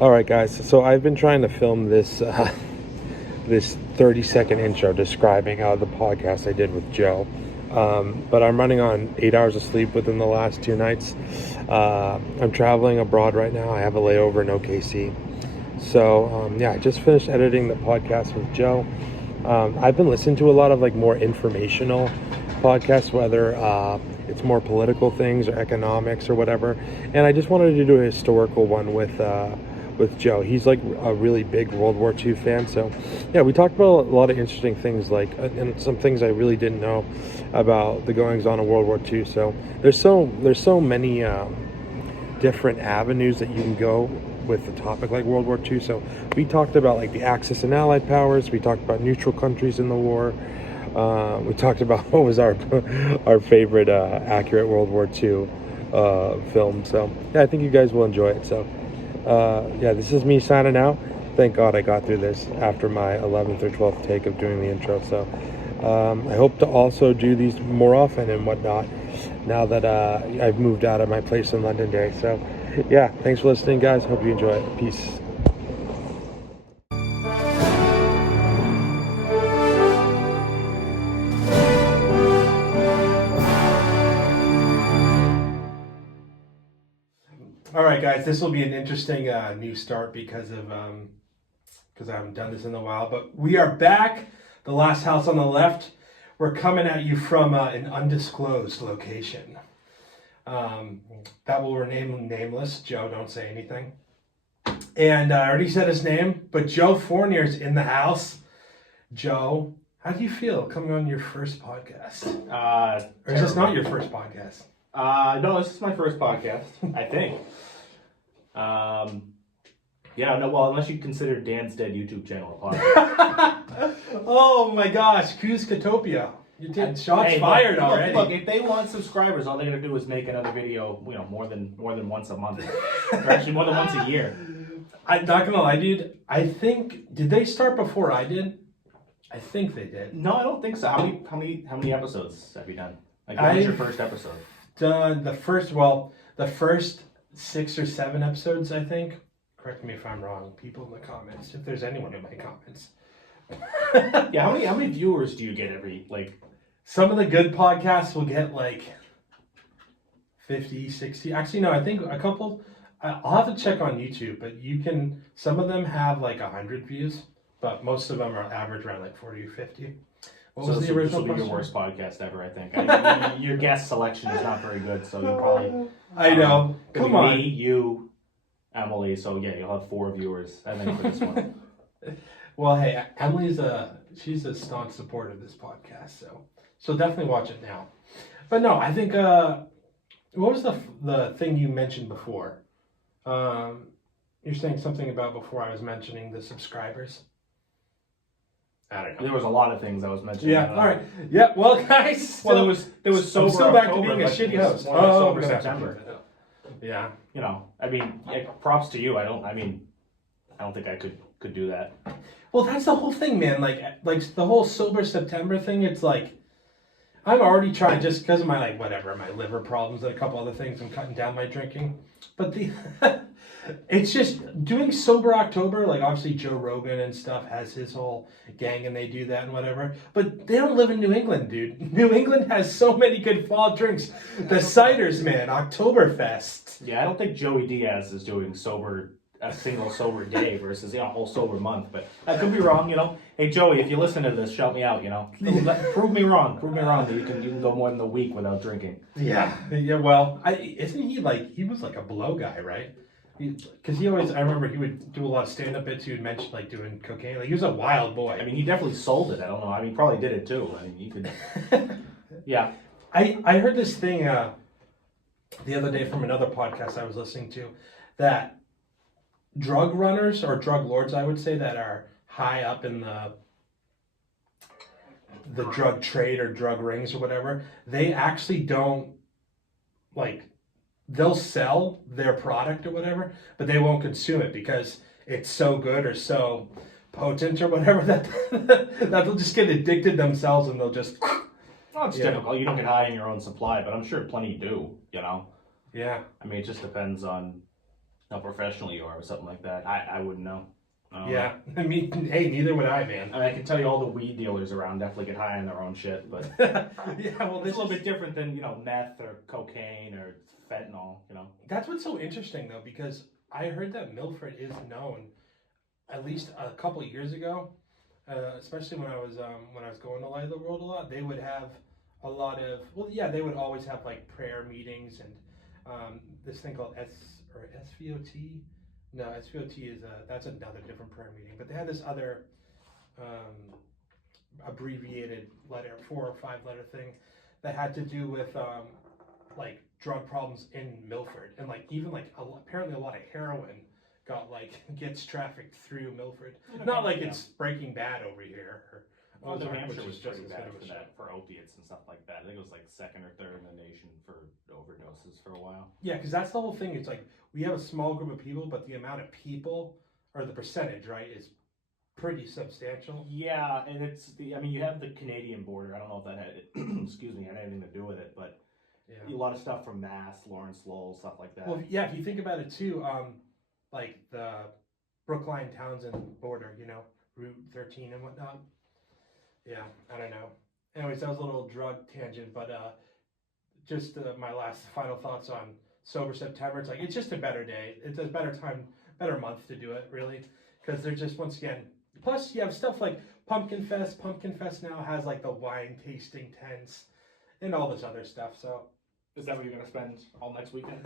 All right, guys. So I've been trying to film this this 30-second intro describing the podcast I did with Joe, but I'm running on 8 hours of sleep within the last 2 nights. I'm traveling abroad right now. I have a layover in OKC. So I just finished editing the podcast with Joe. I've been listening to a lot of more informational podcasts, whether it's more political things or economics or whatever. And I just wanted to do a historical one with Joe. He's like a really big World War II fan. So yeah, we talked about a lot of interesting things, and some things I really didn't know about the goings on of World War II. So there's so many different avenues that you can go with the topic like World War II. So we talked about the Axis and Allied powers. We talked about neutral countries in the war. We talked about what was our favorite accurate World War II film. So yeah, I think you guys will enjoy it. So this is me signing out. Thank God I got through this after my 11th or 12th take of doing the intro. So I hope to also do these more often and whatnot now that I've moved out of my place in Londonderry. So yeah, thanks for listening, guys. Hope you enjoy it. Peace. All right, guys, this will be an interesting new start because I haven't done this in a while. But we are back. The last house on the left. We're coming at you from an undisclosed location. That will remain nameless. Joe, don't say anything. And I already said his name, but Joe Fournier's in the house. Joe, how do you feel coming on your first podcast? Or is this not your first podcast? No, this is my first podcast, I think. Well, unless you consider Dan's Dead YouTube channel a podcast. Oh my gosh, Kuzkatopia. You did shots fired already. Look, if they want subscribers, all they gotta do is make another video, more than once a month. Or actually more than once a year. I'm not gonna lie, dude. I think, did they start before I did? I think they did. No, I don't think so. How many episodes have you done? What was your first episode? Done the first 6 or 7 episodes, I think. Correct me if I'm wrong, people in the comments, if there's anyone in my comments. Yeah, how many viewers do you get every, Some of the good podcasts will get 50, 60. Actually, no, I think a couple. I'll have to check on YouTube, but some of them have 100 views, but most of them are average around 40 or 50. What was the original question? This will be your worst podcast ever, I think. Your guest selection is not very good, so you'll probably... I know. Come on. Me, you, Emily, so yeah, you'll have 4 viewers, I think, for this one. Well, hey, Emily's she's a staunch supporter of this podcast, so definitely watch it now. But no, I think, what was the thing you mentioned before? You're saying something about before I was mentioning the subscribers? I don't know. There was a lot of things I was mentioning. Yeah, all right. Yeah, well, guys. Well, there was sober. I'm still back October, to being a shitty host. Sober September. Yeah. Props to you. I don't think I could do that. Well, that's the whole thing, man. Like the whole sober September thing. It's I'm already trying, just because of my my liver problems and a couple other things. I'm cutting down my drinking, but it's just doing sober October. Obviously Joe Rogan and stuff has his whole gang and they do that and whatever. But they don't live in New England, dude. New England has so many good fall drinks. The ciders, man. Oktoberfest. Yeah, I don't think Joey Diaz is doing a single sober day versus a whole sober month. But I could be wrong, Hey Joey, if you listen to this, shout me out, Prove me wrong. Prove me wrong that you can go more than a week without drinking. Yeah. Yeah. Well, isn't he he was a blow guy, right? Because I remember he would do a lot of stand-up bits. He would mention doing cocaine. He was a wild boy. He definitely sold it. I don't know. He probably did it too. He could. Yeah. I heard this thing the other day from another podcast I was listening to, that drug runners or drug lords, I would say, that are high up in the drug trade or drug rings or whatever, they actually don't they'll sell their product or whatever, but they won't consume it because it's so good or so potent or whatever that they'll just get addicted themselves and they'll just... Well, it's typical. You don't get high in your own supply, but I'm sure plenty do, Yeah. It just depends on how professional you are or something like that. I wouldn't know. I don't know. Yeah, I mean, hey, neither would I, man. I mean, I can tell you all the weed dealers around definitely get high on their own shit, but Yeah, well, it's a little bit different than, meth or cocaine or fentanyl. That's what's so interesting though, because I heard that Milford is known at least a couple of years ago, especially when I was going to Light of the World a lot. They would have a lot of they would always have like prayer meetings and this thing called SVOT. No, SVOT is that's another different prayer meeting, but they had this other um, abbreviated letter, 4 or 5 letter thing that had to do with like drug problems in Milford, and like even like apparently a lot of heroin gets trafficked through Milford. Not like it's Breaking Bad over here. Well, New Ozark, Hampshire which was is just pretty as good bad of a for show. that, for opiates and stuff like that. I think it was like second or third in the nation for overdoses for a while. Yeah, because that's the whole thing. It's like we have a small group of people, but the amount of people or the percentage, right, is pretty substantial. Yeah, and you have the Canadian border. I don't know if that had, excuse me, had anything to do with it, but Yeah. a lot of stuff from Mass, Lawrence, Lowell, stuff like that. Well, yeah, if you think about it too, like the Brookline Townsend border, Route 13 and whatnot. Yeah, I don't know. Anyways, that was a little drug tangent, but just my last final thoughts on Sober September. It's like it's just a better day. It's a better time, better month to do it, really, because they're just once again. Plus, you have stuff like Pumpkin Fest. Pumpkin Fest now has like the wine tasting tents and all this other stuff. So, Is that what you're gonna spend all next weekend?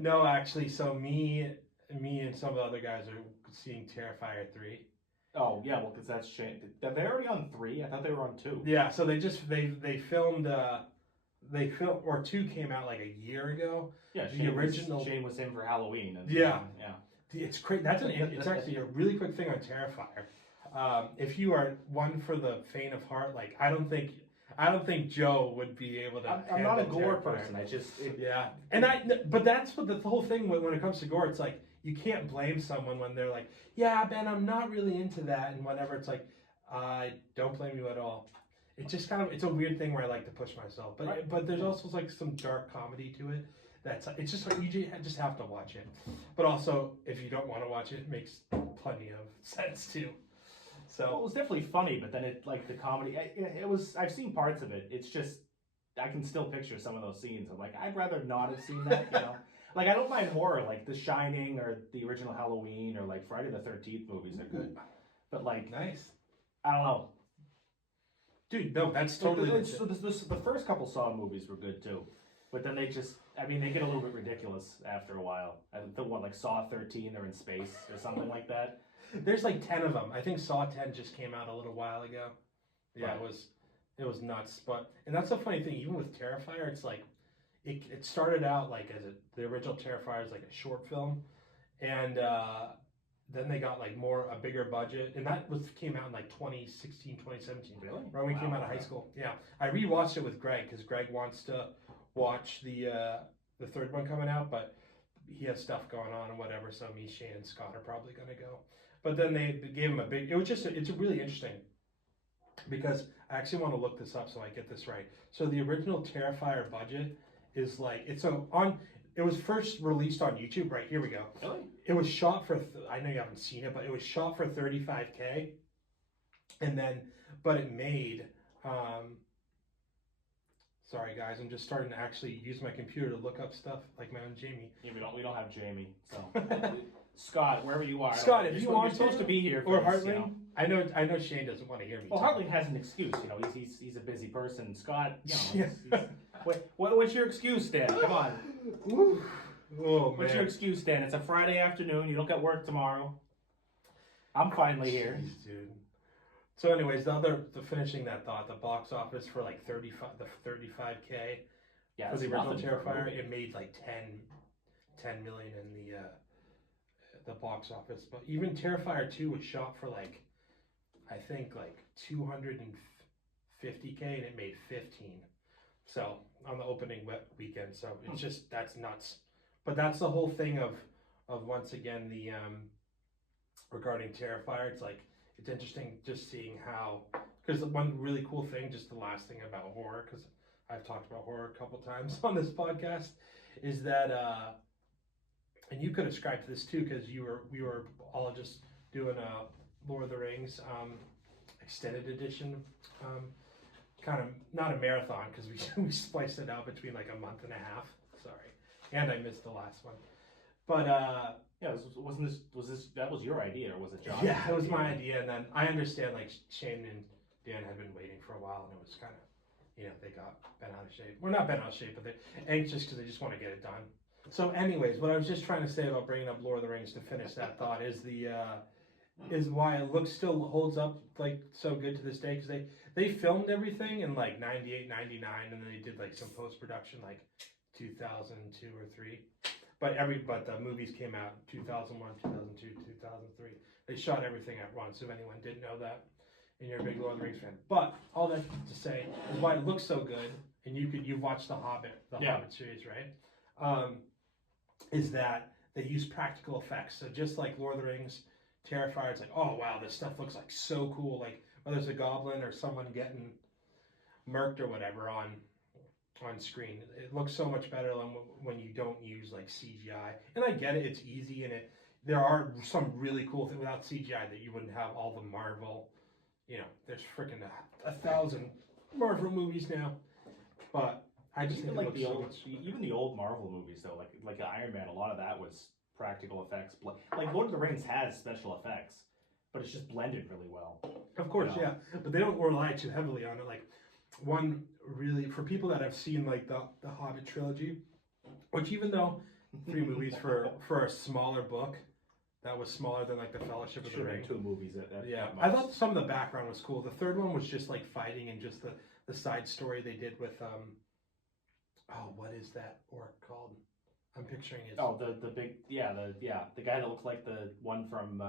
no, actually, so me and some of the other guys are seeing Terrifier 3. Oh yeah, well, because that's changed. Are they already on 3? I thought they were on 2. Yeah, so they filmed or 2 came out like a year ago. Yeah, the original Shane was in for Halloween. And, Yeah. yeah. It's great. It's actually a really quick thing on Terrifier. If you are one for the faint of heart, like I don't think Joe would be able to. I'm not a handle gore Terrifier. person. Yeah, but that's what the whole thing when it comes to gore. It's like you can't blame someone when they're like, yeah, Ben, I'm not really into that, and whenever it's like, I don't blame you at all. It's just it's a weird thing where I like to push myself, but there's also like some dark comedy to it. It's just like you just have to watch it. But also, if you don't want to watch it, it makes plenty of sense too. So Well, it was definitely funny, but then the comedy, it was. I've seen parts of it. It's just I can still picture some of those scenes. I'm like, I'd rather not have seen that. Like I don't mind horror, like The Shining or the original Halloween or like Friday the 13th movies are good, but like nice, I don't know. dude. No, that's totally. The first couple Saw movies were good too, but then they get a little bit ridiculous after a while. I think like Saw 13, they're in space or something like that. There's like 10 of them. I think Saw 10 just came out a little while ago. Yeah, Right. it was nuts. And that's the funny thing. Even with Terrifier, it's like it started out like the original Terrifier is like a short film, and then they got like a bigger budget, and that came out in like 2016, 2017. Really? Right when we came out of high school. Yeah, I rewatched it with Greg because Greg wants to watch the third one coming out, but he has stuff going on and whatever. So me, Shane, and Scott are probably gonna go. But then they gave him a big. It was it's really interesting because I actually want to look this up so I get this right. So the original Terrifier budget is like It was first released on YouTube. Right, here we go. Really? It was shot for. I know you haven't seen it, but it was shot for $35K, and then but it made. Sorry guys, I'm just starting to actually use my computer to look up stuff like my own Jamie. Yeah, we don't have Jamie. So Scott, wherever you are, Scott, if you want you're supposed to be here. Or For this, Hartling. I know Shane doesn't want to hear me. Well, Hartling has an excuse. He's a busy person. Scott, what's your excuse, Dan? Come on. Oh, What's your excuse, Dan? It's a Friday afternoon. You don't got work tomorrow. I'm finally here. Jeez, dude. So, anyways, the finishing that thought, the box office for like 35K Yeah, for the original nothing for a Terrifier, movie. it made like 10 million in the box office. But even Terrifier 2 was shot for like I think like 250K and it made 15. So on the opening weekend, so it's just that's nuts. But that's the whole thing of once again the regarding Terrifier. It's like it's interesting just seeing how, because the one really cool thing, just the last thing about horror, because I've talked about horror a couple times on this podcast, is that and you could ascribe to this too, because we were all just doing a Lord of the Rings extended edition, kind of not a marathon because we spliced it out between like a month and a half. Sorry, and I missed the last one. But yeah, was this that was your idea or was it John's? yeah, it was my idea, and then I understand like Shane and Dan had been waiting for a while, and it was kind of, they got bent out of shape. Well, not bent out of shape, but they're anxious because they just want to get it done. So, anyways, what I was just trying to say about bringing up Lord of the Rings to finish that thought is is why it looks still holds up like so good to this day, because they filmed everything in like 98, 99, and then they did like some post production like 2002 or 3. But the movies came out 2001, 2002, 2003. They shot everything at once. If anyone didn't know that, and you're a big Lord of the Rings fan. But all that to say is why it looks so good. And you've watched the Hobbit series, right? Is that they use practical effects. So just like Lord of the Rings, Terrifier, it's like, oh wow, this stuff looks like so cool. Like whether it's a goblin or someone getting murked or whatever on screen, it looks so much better than when you don't use like CGI. And I get it, it's easy, and there are some really cool things without CGI that you wouldn't have all the Marvel. There's freaking 1,000 Marvel movies now, but I just Even think like even the old Marvel movies though, like Iron Man, a lot of that was practical effects. Like Lord of the Rings has special effects, but it's just blended really well. Of course, yeah, but they don't rely too heavily on it. Like one really for people that have seen like the Hobbit trilogy, which even though 3 movies for a smaller book. That was smaller than like the Fellowship of the Ring. 2 movies. Yeah, I thought some of the background was cool. The third one was just like fighting and just the side story they did with what is that orc called? I'm picturing it. Oh, the big the guy that looks like the one from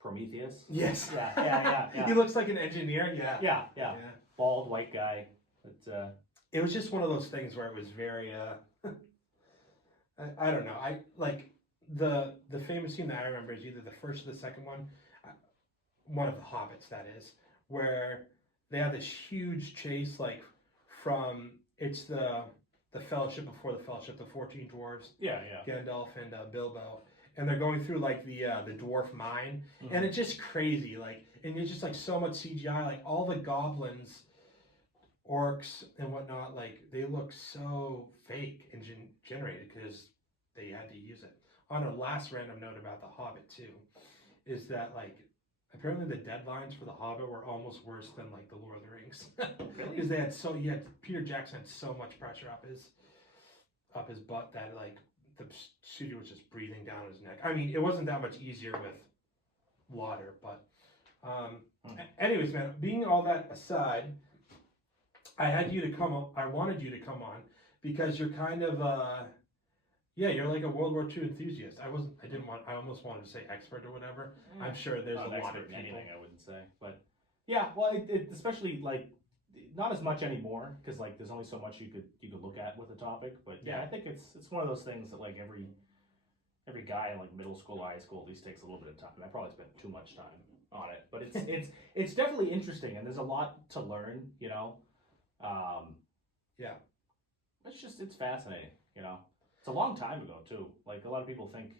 Prometheus. Yes. Yeah. He looks like an engineer. Yeah. Bald white guy. But it was just one of those things where it was very I don't know. I like. The famous scene that I remember is either the first or the second one, one of the Hobbits that is, where they have this huge chase like from it's the Fellowship before the Fellowship, the 14 Dwarves, Gandalf and Bilbo, and they're going through like the dwarf mine, and it's just crazy and it's just like so much CGI, like all the goblins, orcs and whatnot, like they look so fake and generated because they had to use it. On a last random note about The Hobbit too, is that like apparently the deadlines for The Hobbit were almost worse than like The Lord of the Rings. Really? Because Peter Jackson had so much pressure up his butt that like the studio was just breathing down his neck. I mean, it wasn't that much easier with water, but anyways, man, being all that aside, I wanted you to come on because you're kind of you're like a World War II enthusiast. I almost wanted to say expert or whatever. I'm sure there's a lot of people. Anything I wouldn't say, but yeah, well, it especially like not as much anymore because like there's only so much you could look at with a topic. But yeah, I think it's one of those things that like every guy in like middle school, high school at least takes a little bit of time. I probably spent too much time on it, but it's definitely interesting and there's a lot to learn. It's fascinating. It's a long time ago too. Like a lot of people think,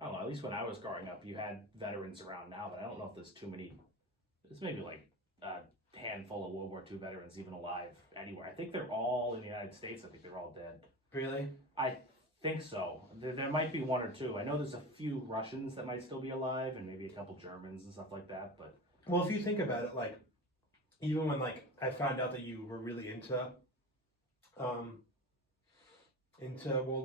I don't know, at least when I was growing up, you had veterans around now, but I don't know if there's too many. There's maybe like a handful of World War II veterans even alive anywhere. I think they're all in the United States. I think they're all dead. Really? I think so. There might be 1 or 2. I know there's a few Russians that might still be alive and maybe a couple Germans and stuff like that. But well, if you think about it, like even when like I found out that you were really into World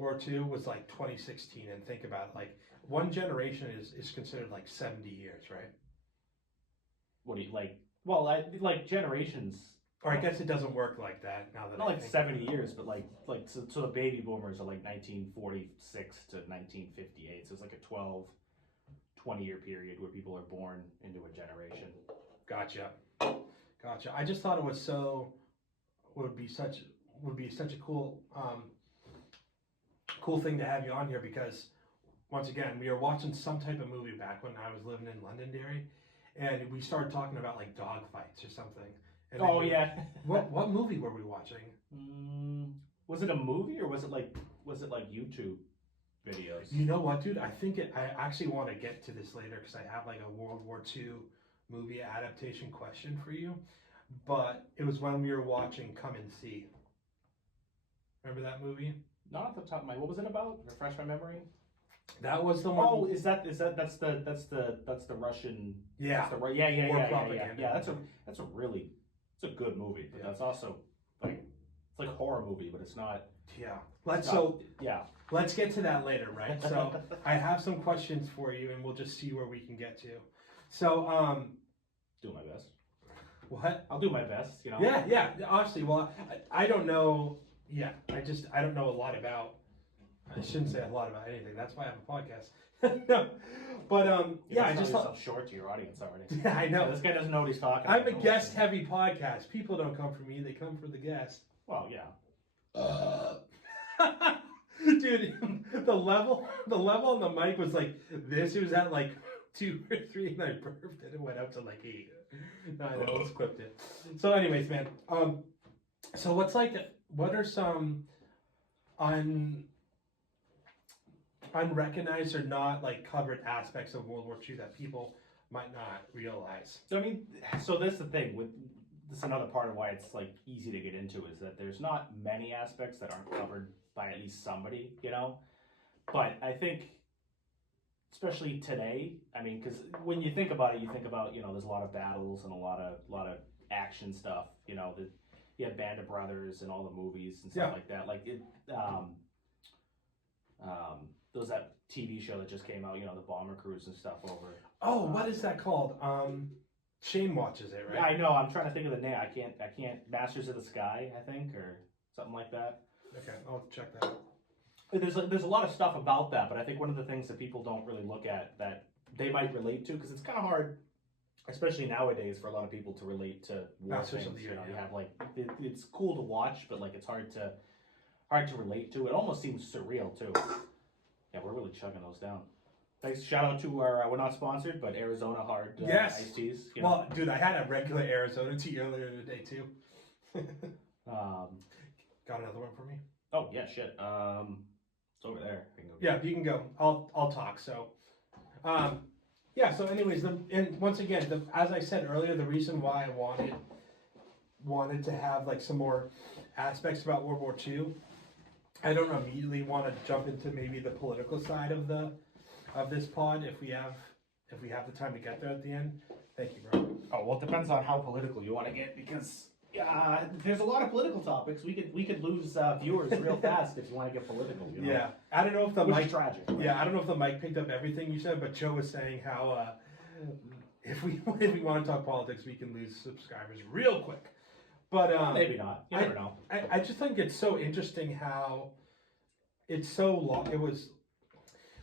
War II was like 2016, and think about it, like one generation is considered like 70 years, right? What do you like? Well, like generations. Or I guess it doesn't work like that now that not like 70 years, but like so the baby boomers are like 1946 to 1958, so it's like a 20-year period where people are born into a generation. Gotcha. I just thought it was would be such a cool thing to have you on here because once again we were watching some type of movie back when I was living in Londonderry, and we started talking about like dog fights or something. And what movie were we watching? Was it a movie or was it like YouTube? Like, You know what, dude? I actually want to get to this later because I have like a World War II movie adaptation question for you. But it was when we were watching Come and See. Remember that movie? not off the top of my, what was it about? Refresh my memory. That was the one. Oh, that's the Russian. Yeah. That's the, yeah. War Yeah. propaganda. Yeah, that's a really, it's a good movie, but that's also like, it's like a horror movie, but it's not. Yeah. Yeah. Let's get to that later, right? So I have some questions for you, and we'll just see where we can get to. So Do my best. what? I'll do my best. You know. Yeah. Honestly, well, I don't know. Yeah, I don't know a lot about. I shouldn't say a lot about anything. That's why I have a podcast. No, but yeah, I just sell thought. yourself short to your audience already. Yeah, I know. This guy doesn't know what he's talking I'm about. a guest-heavy podcast. People don't come for me; they come for the guest. Well, yeah. Dude, the level on the mic was like this. It was at like 2 or 3, and I burped, and it went up to like 8. No, I know, let's clip it. So, anyways, man. So what are some unrecognized or not like covered aspects of World War II that people might not realize? So I mean, so that's the thing with this. Is another part of why it's like easy to get into is that there's not many aspects that aren't covered by at least somebody, you know. But I think, especially today, I mean, because when you think about it, you think about there's a lot of battles and a lot of action stuff. You know, that you have Band of Brothers and all the movies and stuff like that. Like it, there was that TV show that just came out. The bomber crews and stuff over. Oh, what is that called? Shane watches it, right? Yeah, I know. I'm trying to think of the name. I can't. Masters of the Sky, I think, or something like that. Okay, I'll check that out. There's a lot of stuff about that, but I think one of the things that people don't really look at that they might relate to, because it's kind of hard, especially nowadays, for a lot of people to relate to war Masters things. of the Year, You have like it's cool to watch, but like it's hard to relate to. It almost seems surreal too. Yeah, we're really chugging those down. Thanks. Shout out to our, we're not sponsored, but Arizona Hard iced teas. Well, dude, I had a regular Arizona tea earlier today, too. Got another one for me? Oh, yeah, shit. It's over there. I can go yeah, you can go. I'll talk. So, yeah, so anyways, and once again, as I said earlier, the reason why I wanted to have like some more aspects about World War II, I don't immediately want to jump into maybe the political side of this pod if we have the time to get there at the end. Thank you, bro. Oh, well, it depends on how political you want to get, because there's a lot of political topics. We could lose viewers real fast if you want to get political. Yeah, I don't know if the Which mic is tragic. Right? Yeah, I don't know if the mic picked up everything you said, but Joe was saying how if we want to talk politics, we can lose subscribers real quick. But maybe not. You never know. I just think it's so interesting how it's so long. It was.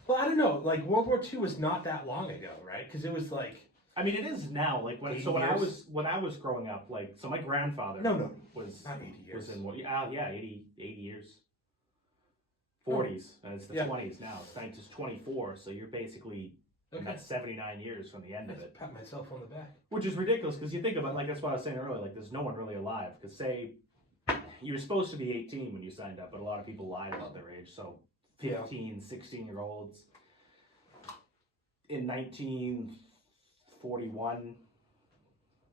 Well, I don't know. Like World War II was not that long ago, right? Because it was like. I mean, it is now. Like when I was growing up, like so, my grandfather was not 80 years. Was in what? 80 years. 40s, and it's the 20s now. It's 24, so you're basically that's 79 years from the end of it. Pat myself on the back. Which is ridiculous because you think about like that's what I was saying earlier. Like there's no one really alive because say you were supposed to be 18 when you signed up, but a lot of people lied about their age. So 15, 16-year-olds in 1941.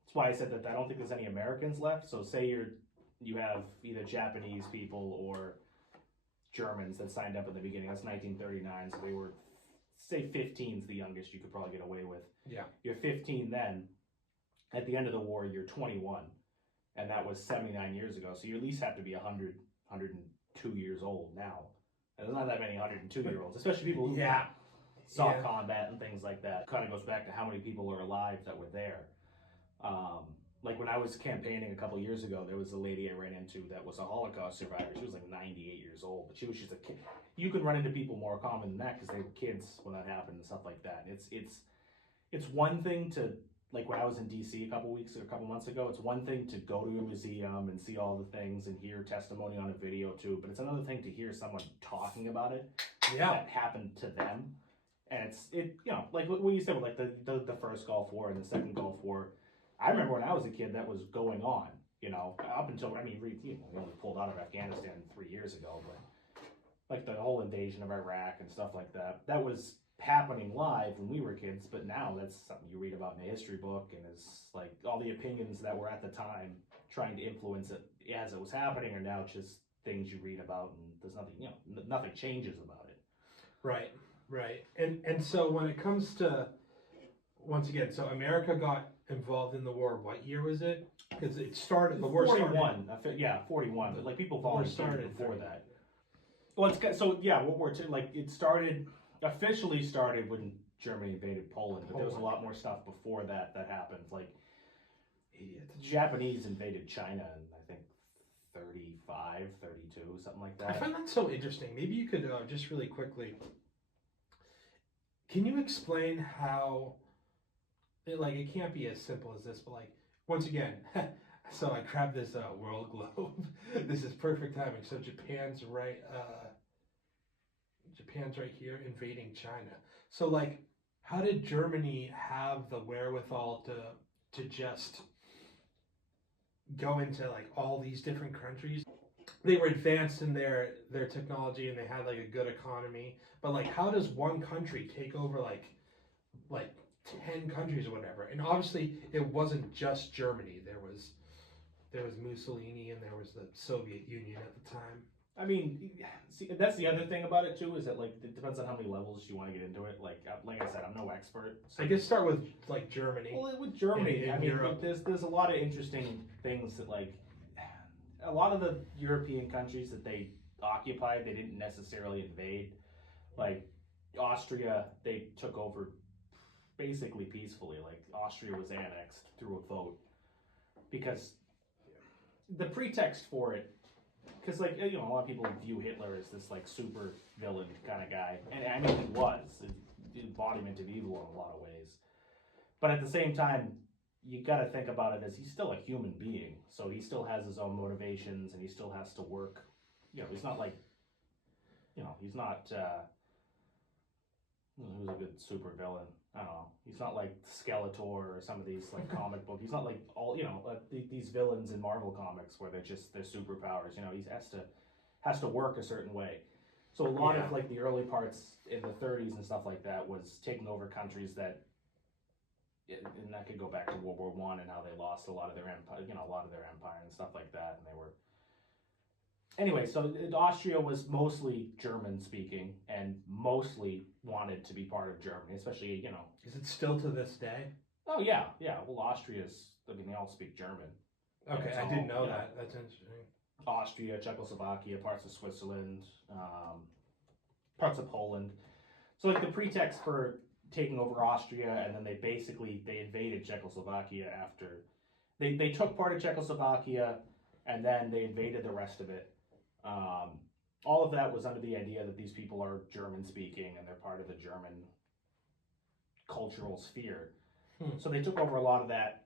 That's why I said that I don't think there's any Americans left. So say you have either Japanese people or Germans that signed up at the beginning. That's 1939. So they were, say 15 is the youngest you could probably get away with. Yeah. You're 15 then. At the end of the war, you're 21. And that was 79 years ago. So you at least have to be 102 years old now. And there's not that many 102-year-olds, especially people who saw combat and things like that. Kind of goes back to how many people are alive that were there. Like when I was campaigning a couple years ago, there was a lady I ran into that was a Holocaust survivor. She was like 98 years old, but she was just a kid. You could run into people more common than that because they were kids when that happened and stuff like that. And it's one thing to, like when I was in DC a couple months ago, it's one thing to go to a museum and see all the things and hear testimony on a video too, but it's another thing to hear someone talking about it that happened to them. And like what you said with like the first Gulf War and the second Gulf War. I remember when I was a kid that was going on, up until, we only pulled out of Afghanistan 3 years ago, but like the whole invasion of Iraq and stuff like that. That was happening live when we were kids, but now that's something you read about in a history book, and it's like all the opinions that were at the time trying to influence it as it was happening are now just things you read about, and there's nothing, nothing changes about it. Right, right. And so when it comes to, once again, so America got involved in the war. What year was it? Because it started, the war 41, started. yeah, 41, but like people War volunteered started before 30. that. Well, so yeah, World War II, like it officially started when Germany invaded Poland, but there was a lot more stuff before that happened. Like, the Japanese invaded China in, I think, 35, 32, something like that. I find that so interesting. Maybe you could just really quickly, can you explain how, like, it can't be as simple as this, but like, once again, so I grabbed this world globe. This is perfect timing. So Japan's right here invading China. So like, how did Germany have the wherewithal to just go into like all these different countries? They were advanced in their technology and they had like a good economy, but like, how does one country take over like 10 countries or whatever? And obviously it wasn't just Germany. There was Mussolini and there was the Soviet Union at the time. I mean, see, that's the other thing about it too, is that like it depends on how many levels you want to get into it. Like I said, I'm no expert. So I guess start with like Germany. Well, with Germany, in I mean, Europe. there's a lot of interesting things that like a lot of the European countries that they occupied, they didn't necessarily invade. Like Austria, they took over basically peacefully. Like Austria was annexed through a vote because the pretext for it, because like a lot of people view Hitler as this like super villain kind of guy, and I mean he was the embodiment of evil in a lot of ways, but at the same time you got to think about it as he's still a human being, so he still has his own motivations and he still has to work. He's not like, he's not who's a good super villain. I don't know. He's not like Skeletor or some of these like comic book. He's not like all these villains in Marvel comics where they're superpowers. He has to work a certain way. So a lot of like the early parts in the 30s and stuff like that was taking over countries that, and that could go back to World War I and how they lost a lot of their empire, and stuff like that, and they were. Anyway, so Austria was mostly German speaking and mostly wanted to be part of Germany, especially, Is it still to this day? Oh, yeah. Well, Austria's, they all speak German. Okay, I didn't know that. That's interesting. Austria, Czechoslovakia, parts of Switzerland, parts of Poland. So, like, the pretext for taking over Austria, and then they invaded Czechoslovakia after. They took part of Czechoslovakia, and then they invaded the rest of it. All of that was under the idea that these people are German speaking and they're part of the German cultural sphere. So they took over a lot of that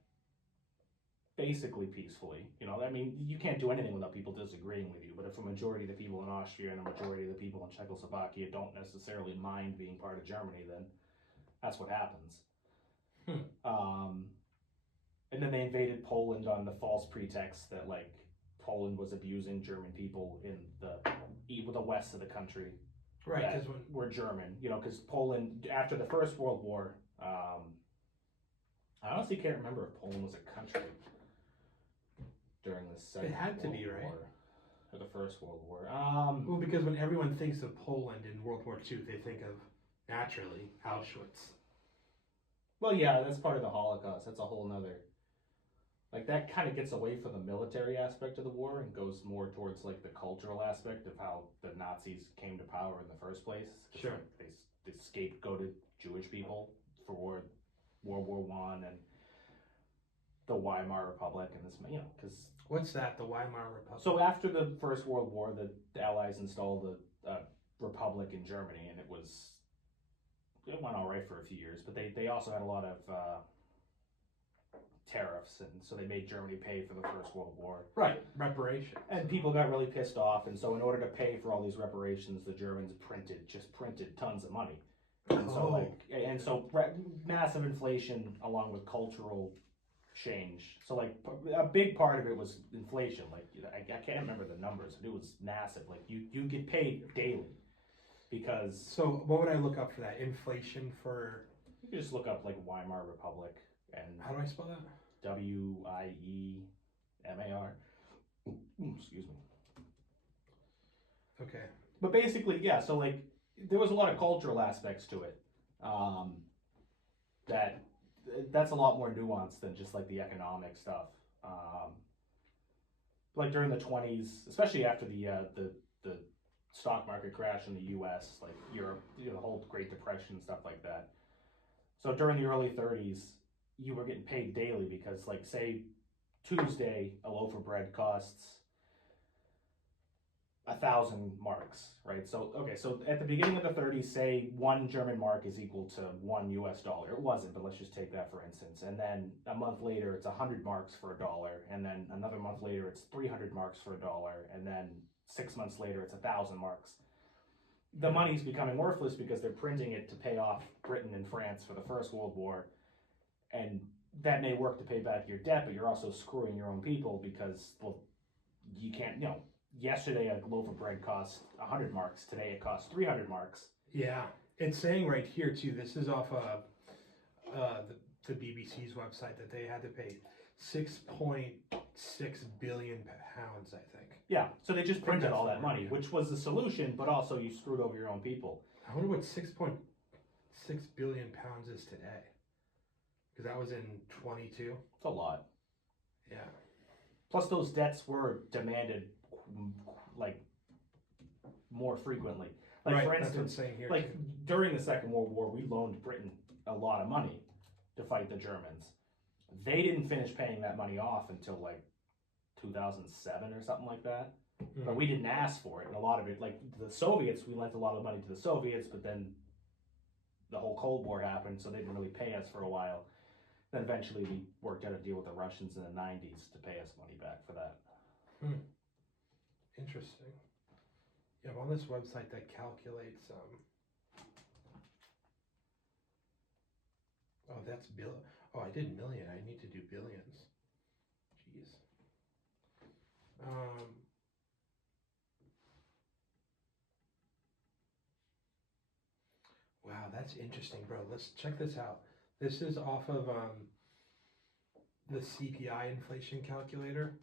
basically peacefully. I mean, you can't do anything without people disagreeing with you, but if a majority of the people in Austria and a majority of the people in Czechoslovakia don't necessarily mind being part of Germany, then that's what happens. And then they invaded Poland on the false pretext that like Poland was abusing German people in the west of the country, right? Because we're German, because Poland after the First World War, I honestly can't remember if Poland was a country during the Second. It had to be, right? War, or the First World War. Well, because when everyone thinks of Poland in World War II, they think of naturally Auschwitz. Well, yeah, that's part of the Holocaust. That's a whole nother. Like that kind of gets away from the military aspect of the war and goes more towards like the cultural aspect of how the Nazis came to power in the first place. Sure. Like, they scapegoated Jewish people for World War I and the Weimar Republic and this, because. What's that, the Weimar Republic? So after the First World War, the Allies installed the republic in Germany, and it went all right for a few years, but they also had a lot of tariffs, and so they made Germany pay for the First World War. Right, reparations. And people got really pissed off, and so in order to pay for all these reparations, the Germans printed tons of money. And so massive inflation along with cultural change. So like a big part of it was inflation. Like I can't remember the numbers, but it was massive. Like you get paid daily because So what would I look up for that? Inflation for... you can just look up like Weimar Republic and How do I spell that? WIEMAR. Excuse me. Okay. But basically, yeah. So like there was a lot of cultural aspects to it. That that's a lot more nuanced than just like the economic stuff. Like during the 20s, especially after the stock market crash in the U.S., like Europe, the whole Great Depression and stuff like that. So during the early 30s, you were getting paid daily because, like, say Tuesday, a loaf of bread costs 1,000 marks, right? So okay, so at the beginning of the 30s, say 1 German mark is equal to $1. It wasn't, but let's just take that for instance. And then a month later, it's 100 marks for $1, and then another month later, it's 300 marks for $1, and then 6 months later, it's 1,000 marks. The money's becoming worthless because they're printing it to pay off Britain and France for the First World War, and that may work to pay back your debt, but you're also screwing your own people because, well, you can't, yesterday a loaf of bread cost 100 marks. Today it costs 300 marks. Yeah, it's saying right here too. This is off of the BBC's website that they had to pay 6.6 billion pounds, I think. Yeah, so they just printed all that money, which was the solution, but also you screwed over your own people. I wonder what 6.6 billion pounds is today, because that was in 22. It's a lot. Yeah. Plus, those debts were demanded like more frequently. Like right, for instance, that's what I'm saying here like too. during the Second World War, we loaned Britain a lot of money to fight the Germans. They didn't finish paying that money off until like 2007 or something like that. Mm-hmm. But we didn't ask for it, and a lot of it, like the Soviets, we lent a lot of money to the Soviets, but then the whole Cold War happened, so they didn't really pay us for a while. Then eventually we worked out a deal with the Russians in the 90s to pay us money back for that. Interesting. Yeah, I'm on this website that calculates. Oh, that's bill. Oh, I did million. I need to do billions. Jeez. Wow, that's interesting, bro. Let's check this out. This is off of the CPI inflation calculator.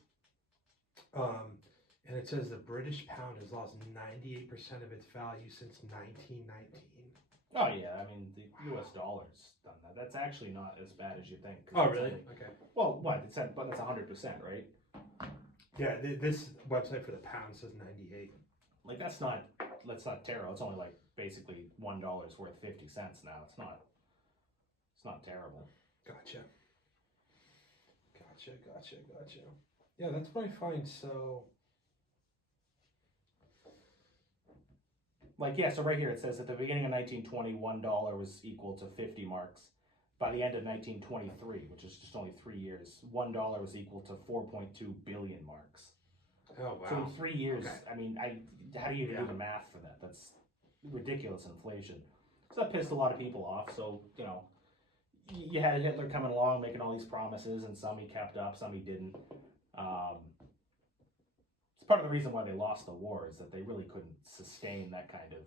And it says the British pound has lost 98% of its value since 1919. Oh yeah, I mean the U.S. dollar's done that. That's actually not as bad as you think. Oh really? Okay. Well, what? But that's 100%, right? Yeah, this website for the pound says 98. Like that's not terrible. It's only like basically $1 worth 50 cents now. It's not terrible. Gotcha. Yeah, that's what I find so. Like, yeah, so right here it says at the beginning of 1920, $1 was equal to 50 marks. By the end of 1923, which is just only 3 years, $1 was equal to 4.2 billion marks. Oh, wow. So in 3 years, okay. I mean, how do you do the math for that? That's ridiculous inflation. So that pissed a lot of people off. So, you had Hitler coming along making all these promises, and some he kept up, some he didn't. It's part of the reason why they lost the war is that they really couldn't sustain that kind of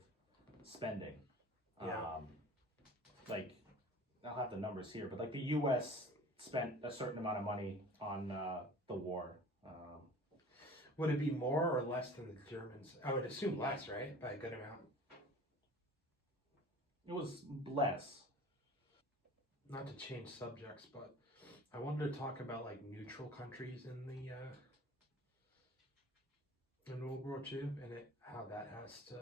spending. Yeah. Like, I'll have the numbers here, but like the U.S. spent a certain amount of money on the war. Would it be more or less than the Germans? I would assume less, right? By a good amount. It was less. Not to change subjects, but I wanted to talk about like neutral countries in the in World War II and how that has to,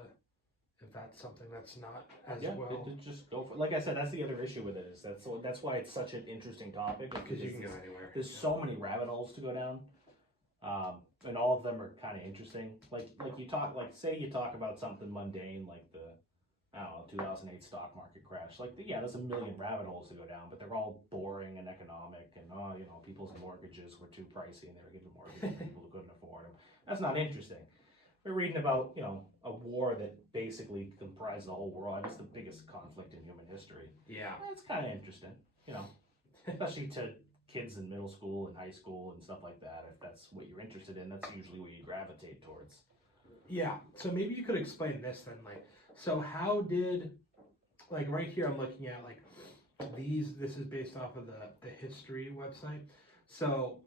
if that's something that's not as well. Yeah, just go for it. Like I said, that's the other issue with it is that's why it's such an interesting topic because you can go anywhere. There's so many rabbit holes to go down, and all of them are kind of interesting. Like you talk, like say you talk about something mundane like the 2008 stock market crash. Like, there's a million rabbit holes to go down, but they're all boring and economic. And people's mortgages were too pricey, and they were giving mortgages to people who couldn't afford them. That's not interesting. We're reading about a war that basically comprised the whole world. It's the biggest conflict in human history. Yeah, That's kind of interesting. Especially to kids in middle school and high school and stuff like that. If that's what you're interested in, that's usually what you gravitate towards. Yeah. So maybe you could explain this then, like, so how did, like, right here I'm looking at like this is based off of the history website. So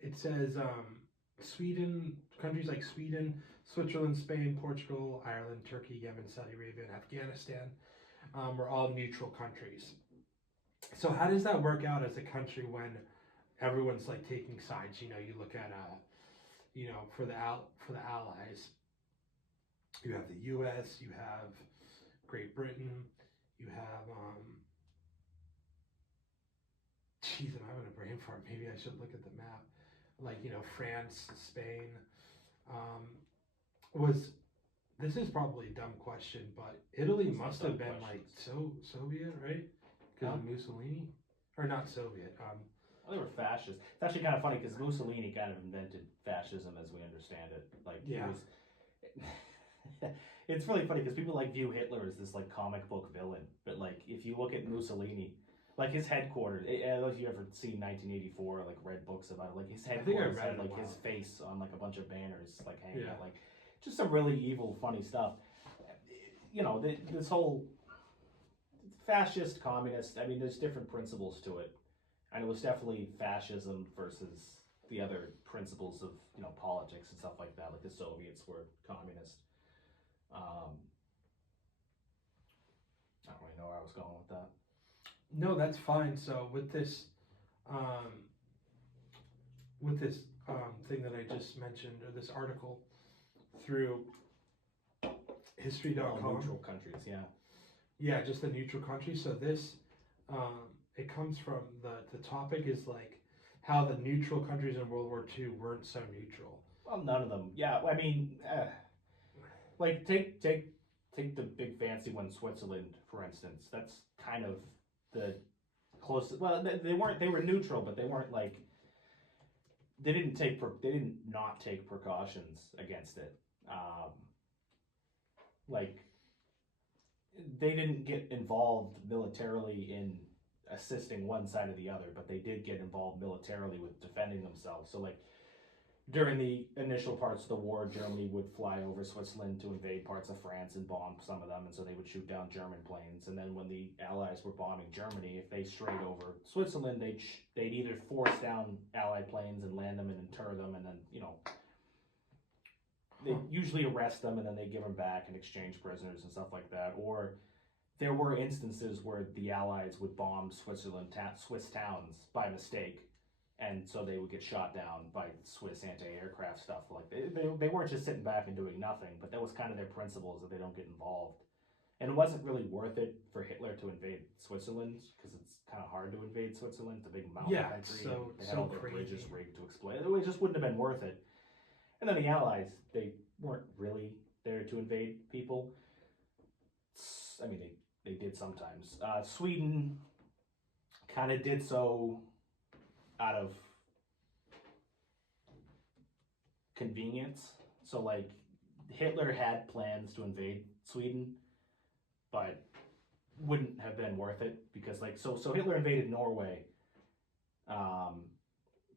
it says Sweden, countries like Sweden, Switzerland, Spain, Portugal, Ireland, Turkey, Yemen, Saudi Arabia, and Afghanistan were all neutral countries. So how does that work out as a country when everyone's like taking sides? You know, you look at for the Allies, you have the U.S., you have Great Britain, you have geez, I'm having a brain fart. Maybe I should look at the map. Like, France, Spain. Was This is probably a dumb question, but Italy It's must not have dumb been like questions. Soviet, right? Because of Mussolini, or not Soviet. Well, they were fascists. It's actually kind of funny because Mussolini kind of invented fascism as we understand it. Like, Yeah. it was. It's really funny because people like view Hitler as this like comic book villain, but like if you look at Mussolini, like his headquarters. I don't know if you ever seen 1984 or like read books about it. Like his headquarters read had it a like while his face on like a bunch of banners like hanging Yeah. out, like just some really evil, funny stuff. This whole fascist, communist. I mean, there's different principles to it, and it was definitely fascism versus the other principles of politics and stuff like that. Like the Soviets were communist. I don't really know where I was going with that. No, that's fine. So with this, thing that I just mentioned, or this article through history.com. Neutral countries, yeah. Yeah, just the neutral countries. So this, it comes from the topic is like how the neutral countries in World War II weren't so neutral. Well, none of them. Yeah, I mean, like take the big fancy one, Switzerland, for instance. That's kind of the closest. Well, they weren't. They were neutral, but they weren't like. They didn't not take precautions against it. Like they didn't get involved militarily in assisting one side or the other, but they did get involved militarily with defending themselves. So like during the initial parts of the war, Germany would fly over Switzerland to invade parts of France and bomb some of them, and so they would shoot down German planes. And then when the Allies were bombing Germany, if they strayed over Switzerland, they'd either force down Allied planes and land them and inter them, and then they usually arrest them and then they give them back and exchange prisoners and stuff like that. Or there were instances where the Allies would bomb Swiss towns by mistake, and so they would get shot down by Swiss anti-aircraft stuff. Like they weren't just sitting back and doing nothing, but that was kind of their principles, that they don't get involved. And it wasn't really worth it for Hitler to invade Switzerland because it's kind of hard to invade Switzerland. It's a big mountain country. So they had all their crazy. bridges rigged to exploit. It just wouldn't have been worth it. And then the Allies, they weren't really there to invade people. I mean, they did sometimes. Sweden kind of did so out of convenience. So like Hitler had plans to invade Sweden, but wouldn't have been worth it because like so Hitler invaded Norway,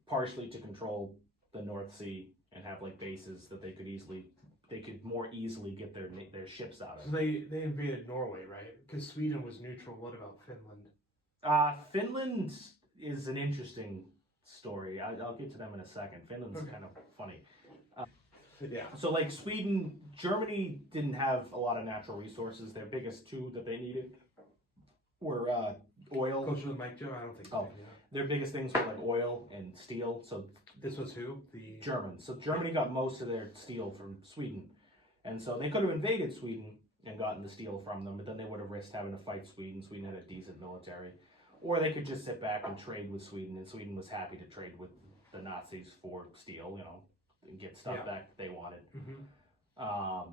partially to control the North Sea and have like bases that they could more easily get their ships out of. So they invaded Norway, right? Because Sweden was neutral. What about Finland? Finland is an interesting story. I'll get to them in a second. Finland's kind of funny. Yeah. So like Germany didn't have a lot of natural resources. Their biggest two that they needed were oil. Closer to the mic, Joe. I don't think so. Oh. Their biggest things were like oil and steel. So this was who? The Germans. So Germany got most of their steel from Sweden, and so they could have invaded Sweden and gotten the steel from them, but then they would have risked having to fight Sweden. Sweden had a decent military, or they could just sit back and trade with Sweden, and Sweden was happy to trade with the Nazis for steel, and get stuff back that they wanted. Mm-hmm.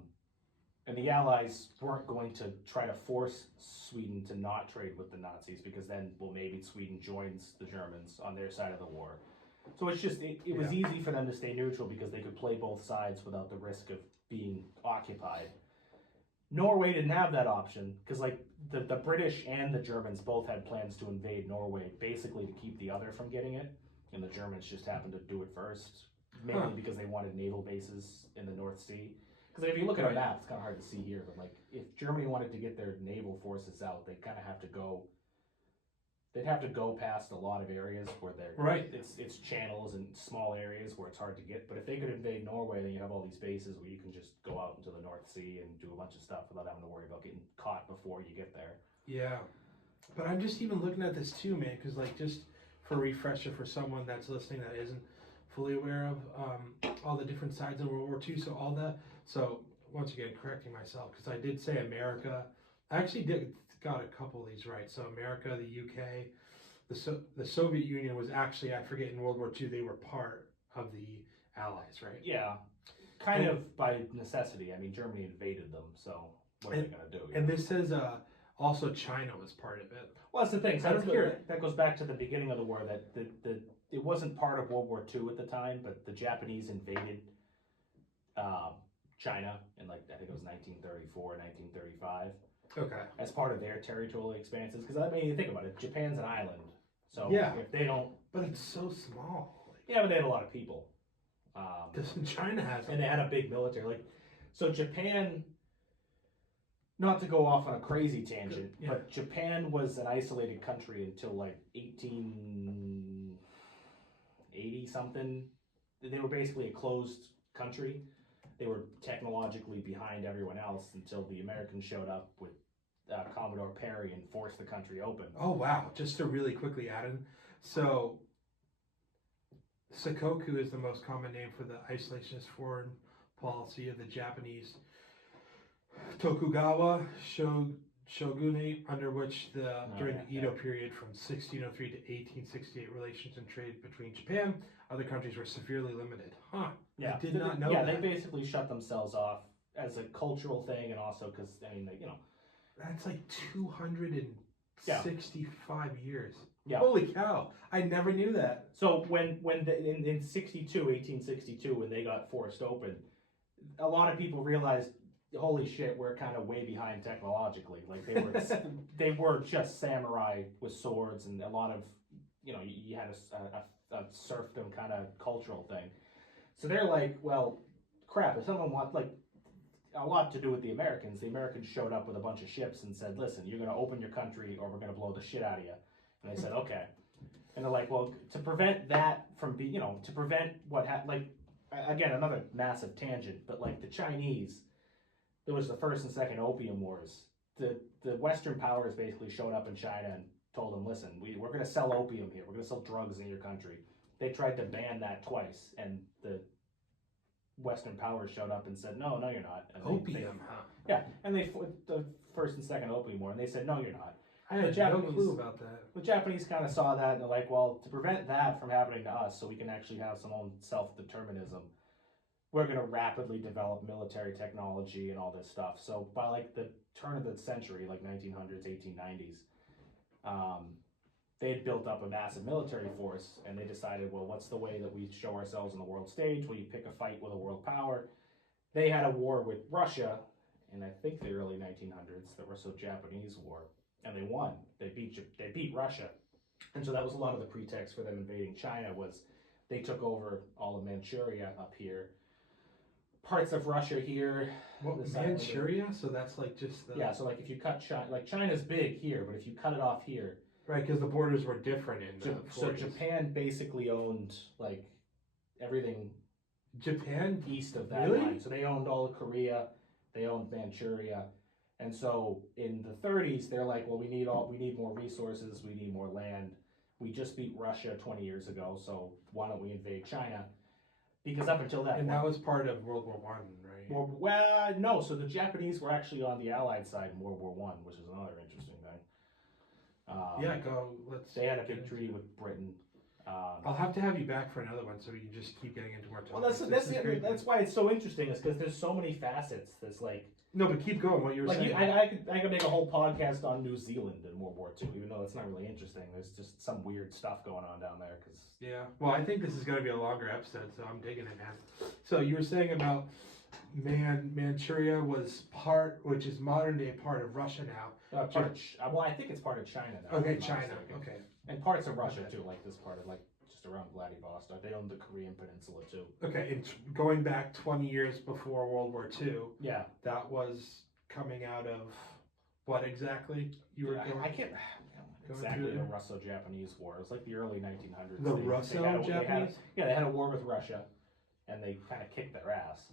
And the Allies weren't going to try to force Sweden to not trade with the Nazis because then, well, maybe Sweden joins the Germans on their side of the war. So it's just, it was easy for them to stay neutral because they could play both sides without the risk of being occupied. Norway didn't have that option because like the British and the Germans both had plans to invade Norway, basically to keep the other from getting it, and the Germans just happened to do it first, mainly because they wanted naval bases in the North Sea. Because if you look at a map, it's kind of hard to see here, but like if Germany wanted to get their naval forces out, they kind of have to go. They'd have to go past a lot of areas where they're It's channels and small areas where it's hard to get. But if they could invade Norway, then you have all these bases where you can just go out into the North Sea and do a bunch of stuff without having to worry about getting caught before you get there. Yeah, but I'm just even looking at this too, man. Because like just for a refresher for someone that's listening that isn't fully aware of all the different sides of World War II. So once again, correcting myself because I did say America. I actually got a couple of these right. So America, the UK, the Soviet Union was actually, I forget, in World War II they were part of the Allies, right? Yeah, kind of by necessity. I mean, Germany invaded them, so what are they gonna do? And this says also China was part of it. Well, that's the thing. So that goes back to the beginning of the war. That it wasn't part of World War II at the time, but the Japanese invaded China in like I think it was 1934, 1935. Okay. As part of their territorial expanses, because I mean, you think about it, Japan's an island, so yeah, if they don't, but it's so small. Yeah, but they have a lot of people. Doesn't China has? And they had a big military, like so. Japan, not to go off on a crazy tangent, but Japan was an isolated country until like 1880 something. They were basically a closed country. They were technologically behind everyone else until the Americans showed up with Commodore Perry and forced the country open. Oh, wow. Just to really quickly add in. So, Sakoku is the most common name for the isolationist foreign policy of the Japanese Tokugawa shogunate, under which during the Edo period from 1603 to 1868, relations and trade between Japan, other countries were severely limited. Huh. Yeah. I did not know that. They basically shut themselves off as a cultural thing, and also because, I mean, That's like 265 years. Yeah. Holy cow. I never knew that. So in 1862, when they got forced open, a lot of people realized, holy shit, we're kind of way behind technologically. Like they were just samurai with swords, and a lot of, you had a serfdom kind of cultural thing. So they're like, well, crap, if someone wants, like, a lot to do with the Americans showed up with a bunch of ships and said, listen, you're going to open your country or we're going to blow the shit out of you. And they said, okay. And they're like, well, to prevent that from being, to prevent what again, another massive tangent, but like the Chinese, there was the First and Second Opium Wars. The Western powers basically showed up in China and told them, listen, we're going to sell opium here. We're going to sell drugs in your country. They tried to ban that twice, and the Western powers showed up and said, no, you're not. And opium, huh? Yeah, and they fought the First and Second Opium War, and they said, no, you're not. I had no clue about that. The Japanese kind of saw that, and they're like, well, to prevent that from happening to us, so we can actually have some own self-determinism, we're going to rapidly develop military technology and all this stuff. So by like the turn of the century, like 1900s, 1890s, they had built up a massive military force, and they decided, well, what's the way that we show ourselves on the world stage? Well, you pick a fight with a world power. They had a war with Russia in, I think, the early 1900s, the Russo-Japanese War, and they won. They beat Russia. And so that was a lot of the pretext for them invading China, was they took over all of Manchuria up here, parts of Russia here. Manchuria? So that's like just the... Yeah, so like if you cut China, like China's big here, but if you cut it off here... Right, because the borders were different in the 40s. So Japan basically owned like everything. Japan? East of that line. So they owned all of Korea, they owned Manchuria. And so in the 30s, they're like, well, we need more resources, we need more land. We just beat Russia 20 years ago, so why don't we invade China? Because up until that point... And that was part of World War I, right? Well, no. So the Japanese were actually on the Allied side in World War I, which is another interesting thing. They had a big treaty with Britain. I'll have to have you back for another one so we can just keep getting into more topics. Well, that's why it's so interesting, is because there's so many facets. There's like... No, but keep going, what you were saying. I could make a whole podcast on New Zealand in World War II, even though that's not really interesting. There's just some weird stuff going on down there. Yeah, well, I think this is going to be a longer episode, so I'm digging it, man. So you were saying about Manchuria was part, which is modern day part of Russia now. Well, I think it's part of China now. Okay, if I'm not China. mistaken. Okay. And parts of Russia Okay. too, like this part of like just around Vladivostok. They own the Korean Peninsula too. Okay, and going back 20 years before World War II, Yeah. that was coming out of what exactly you were going? I can't exactly the Russo-Japanese War. It was like the early 1900s. The Russo-Japanese? They had a war with Russia, and they kind of kicked their ass.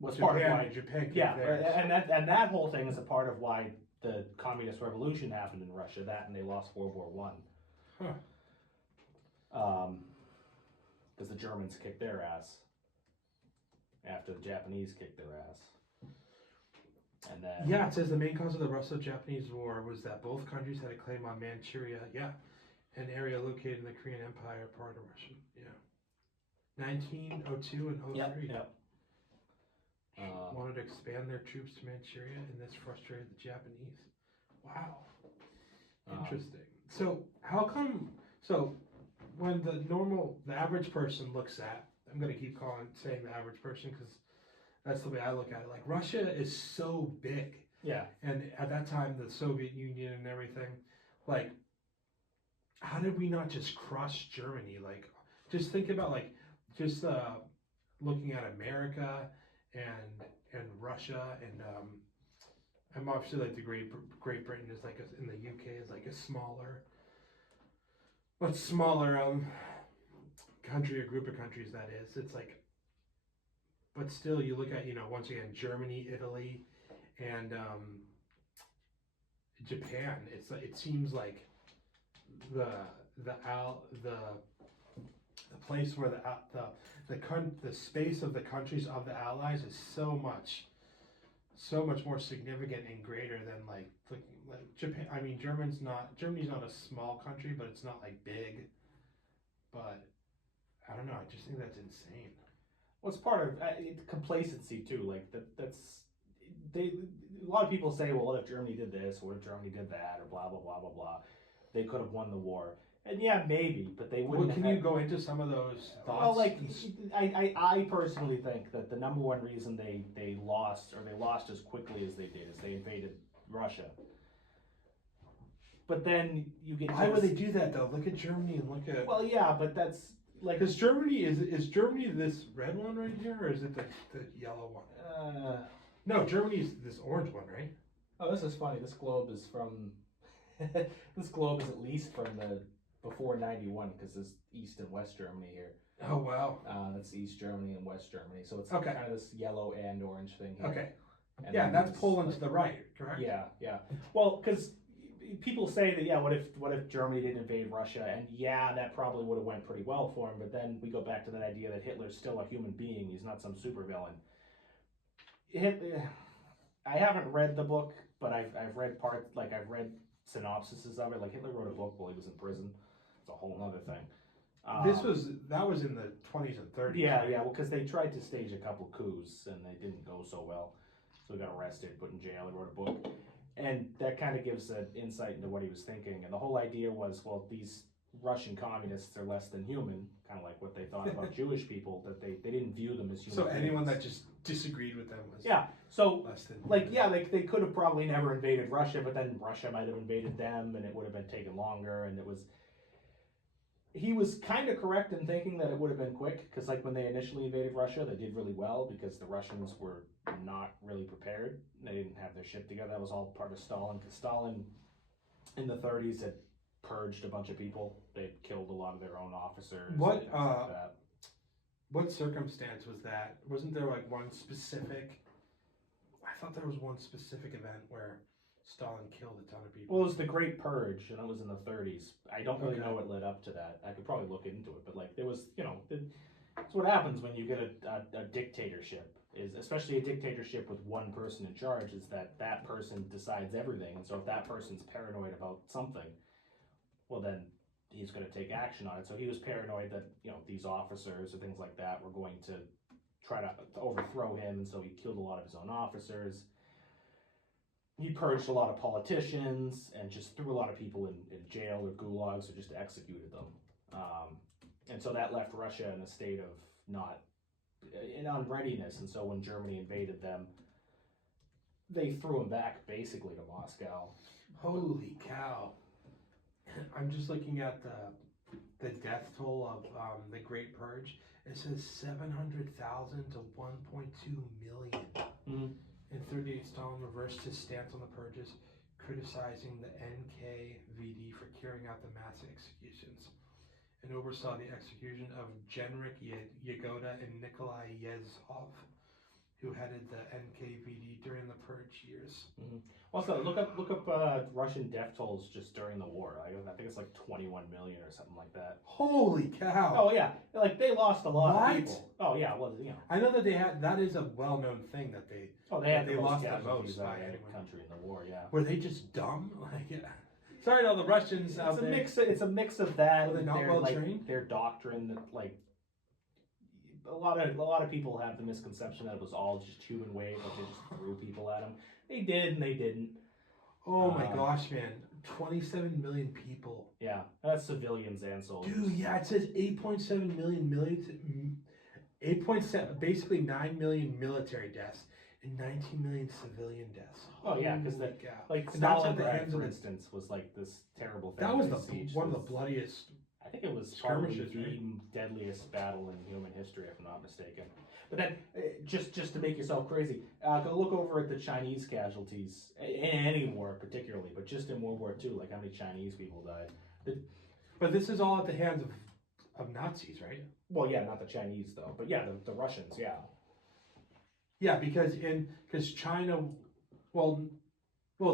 Was Japan, part of why Japan kicked yeah, theirs. and that whole thing is a part of why the communist revolution happened in Russia. That and they lost World War One. Because the Germans kicked their ass after the Japanese kicked their ass. And then Yeah, it says the main cause of the Russo-Japanese War was that both countries had a claim on Manchuria. Yeah, an area located in the Korean Empire, part of Russia. Yeah, 1902 and 03. Yep. Wanted to expand their troops to Manchuria, and this frustrated the Japanese. Wow, interesting. So how come? So when the average person looks at, I'm gonna keep saying the average person because that's the way I look at it. Like Russia is so big. Yeah. And at that time, the Soviet Union and everything, like, how did we not just crush Germany? Like, just think about just looking at America and Russia and I'm obviously like the Great Britain is like in the UK is like a much smaller country or group of countries that is. It's like. But still, you look at once again Germany, Italy, and Japan. It seems like the place where the space of the countries of the Allies is so much more significant and greater than like Japan. I mean, Germany's not a small country, but it's not like big. But I don't know. I just think that's insane. Well, it's part of complacency too. Like a lot of people say, well, what if Germany did this, or if Germany did that, or blah blah blah blah blah. They could have won the war, and yeah, maybe, but they wouldn't. Well, can you go into some of those thoughts? Well, like I personally think that the number one reason they lost as quickly as they did is they invaded Russia. But then you get why would they do that though? Look at Germany and look at. Well, yeah, but that's. Like, is Germany this red one right here, or is it the yellow one? No, Germany is this orange one, right? Oh, this is funny. This globe is from. This globe is at least from the before '91 because there's East and West Germany here. Oh wow. That's East Germany and West Germany, so it's okay. kind of this yellow and orange thing here. Okay. And yeah, that's Poland to the right, correct? Yeah. Well, because. People say that what if Germany didn't invade Russia, and that probably would have went pretty well for him, but then we go back to that idea that Hitler's still a human being. He's not some supervillain. I haven't read the book, but I've read parts, like I've read synopsises of it. Like Hitler wrote a book while he was in prison. It's a whole other thing. That was in the 20s and 30s. Yeah, well, because they tried to stage a couple coups and they didn't go so well, so he got arrested, put in jail. He wrote a book. And that kind of gives an insight into what he was thinking. And the whole idea was, well, these Russian communists are less than human, kind of like what they thought about Jewish people, that they didn't view them as human So beings. anyone that just disagreed with them was less than they could have probably never invaded Russia, but then Russia might have invaded them, and it would have been taken longer, and he was kind of correct in thinking that it would have been quick, because like when they initially invaded Russia, they did really well because the Russians were not really prepared. They didn't have their shit together. That was all part of Stalin, because Stalin in the 30s had purged a bunch of people. They killed a lot of their own officers. What and things like that. What circumstance was that? Wasn't there like one specific? I thought there was one specific event where Stalin killed a ton of people. Well, it was the Great Purge, and it was in the 30s. I don't really know what led up to that. I could probably look into it, but like there was, it's what happens when you get a dictatorship. Is especially a dictatorship with one person in charge. Is that person decides everything, and so if that person's paranoid about something, well then he's going to take action on it. So he was paranoid that these officers or things like that were going to try to overthrow him, and so he killed a lot of his own officers. He purged a lot of politicians and just threw a lot of people in jail or gulags or just executed them. And so that left Russia in a state of not in unreadiness, and so when Germany invaded them, they threw them back basically to Moscow. Holy cow! I'm just looking at the death toll of the Great Purge. It says 700,000 to 1.2 million. Mm-hmm. In 38, Stalin reversed his stance on the purges, criticizing the NKVD for carrying out the mass executions, and oversaw the execution of Genrikh Yagoda and Nikolai Yezhov, who headed the NKVD during the purge years. Mm-hmm. Also, look up Russian death tolls just during the war. I think it's like 21 million or something like that. Holy cow! Oh yeah, like they lost a lot What? of people. Oh yeah, well you know. I know that they had. That is a well-known thing that they. Oh, they had they the most lost the casualties most out by of any anyone. country in the war. Yeah. Were they just dumb? Like, sorry to all the Russians out It's a there. mix. It's a mix of that. Were they not their, well like, trained? Their doctrine that like. A lot of people have the misconception that it was all just human wave, like they just threw people at them. They did and they didn't. Oh my gosh, man! 27 million people. Yeah, that's civilians and soldiers. Dude, yeah, it says 8.7 million 8.7, basically 9 million military deaths and 19 million civilian deaths. Oh yeah, because Holy that cow. like And that's at the Stalingrad, hands of for the- instance, was like this terrible thing. That was siege one of the was- bloodiest. I think it was probably skirmishes, the right? deadliest battle in human history, if I'm not mistaken. But then, just to make yourself crazy, go look over at the Chinese casualties in any war, particularly, but just in World War II, like how many Chinese people died. But this is all at the hands of Nazis, right? Well, yeah, not the Chinese though, but yeah, the Russians, yeah. Yeah, because China, well,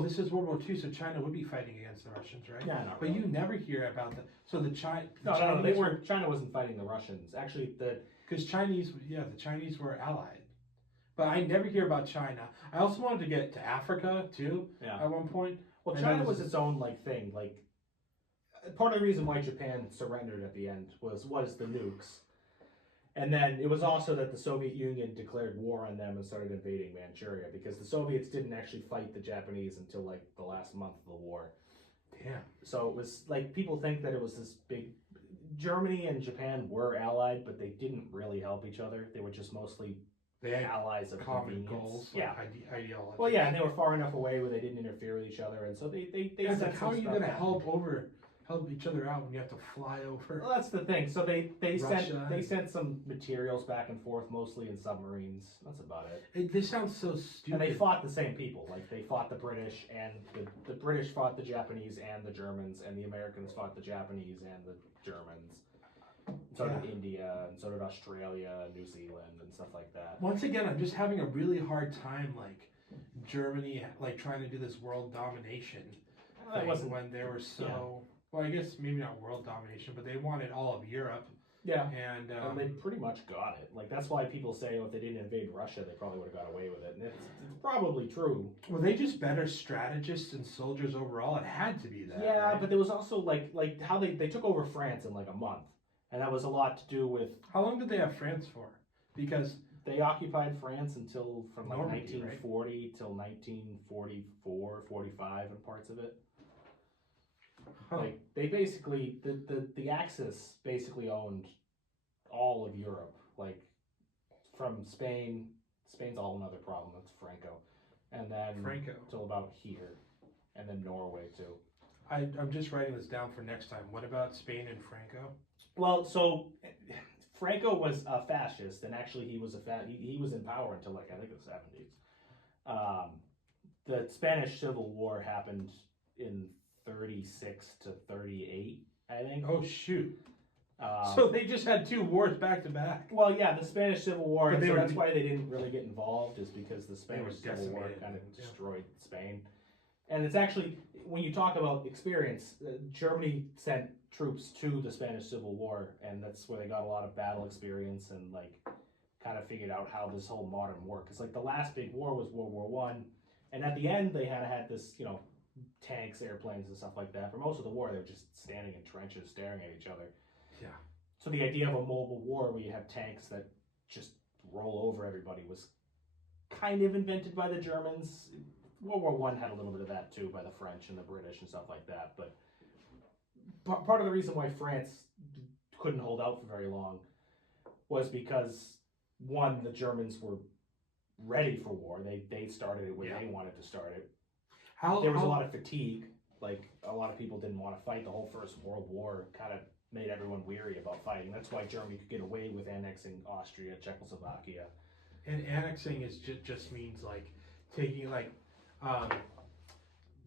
this is World War II, so China would be fighting against the Russians, right? Yeah, not But really. you never hear about the No, Chinese they weren't. China wasn't fighting the Russians. Actually, because the Chinese were allied. But I never hear about China. I also wanted to get to Africa too. Yeah. At one point. well, And China that was its own like thing. Like part of the reason why Japan surrendered at the end was the nukes. And then it was also that the Soviet Union declared war on them and started invading Manchuria because the Soviets didn't actually fight the Japanese until like the last month of the war. Damn. So it was like people think that it was this big. Germany and Japan were allied, but they didn't really help each other. They were just mostly They had allies of common convenience. goals, Yeah. like ideologies. Well, yeah, and they were far enough away where they didn't interfere with each other, and so they Yeah, it's sent like, how some are you stuff going to back. help each other out when you have to fly over? Well, that's the thing. So they Russia. sent some materials back and forth, mostly in submarines. That's about it. This sounds so stupid. And they fought the same people. Like they fought the British, and the British fought the Japanese and the Germans, and the Americans fought the Japanese and the Germans. So did Yeah. India, and so did Australia, New Zealand, and stuff like that. Once again, I'm just having a really hard time, like Germany, like trying to do this world domination That thing wasn't. when they were so. Yeah. Well, I guess maybe not world domination, but they wanted all of Europe, Yeah. and And they pretty much got it. Like that's why people say, oh, if they didn't invade Russia, they probably would have got away with it. And it's probably true. were they just better strategists and soldiers overall? It had to be that. Yeah, right? but there was also like how they took over France in like a month, and that was a lot to do with How long did they have France for? Because they occupied France until from like Normandy, 1940 till 1944, 45 in parts of it. huh, Like they basically the Axis basically owned all of Europe, like from Spain. Spain's all another problem. That's Franco, and then Franco. till about here, and then Norway too. I'm just writing this down for next time. What about Spain and Franco? Well, so Franco was a fascist, and actually he was he was in power until like I think the 70s. The Spanish Civil War happened in 36 to 38, I think. Oh shoot! Um, So they just had two wars back to back. well, yeah, the Spanish Civil War, But and they so were- that's why they didn't really get involved, is because the were Spanish Civil War decimated, kind of yeah. destroyed Spain. And it's actually, when you talk about experience, Germany sent troops to the Spanish Civil War, and that's where they got a lot of battle experience and like kind of figured out how this whole modern war. Because like the last big war was World War One, and at the end they had this, you know, tanks, airplanes, and stuff like that. For most of the war, they were just standing in trenches, staring at each other. Yeah. So the idea of a mobile war where you have tanks that just roll over everybody was kind of invented by the Germans. World War One had a little bit of that too by the French and the British and stuff like that. But part of the reason why France couldn't hold out for very long was because one, the Germans were ready for war. They started it when Yeah. they wanted to start it. How There was a lot of fatigue. Like, a lot of people didn't want to fight. The whole First World War kind of made everyone weary about fighting. That's why Germany could get away with annexing Austria, Czechoslovakia. and annexing is just means like taking like um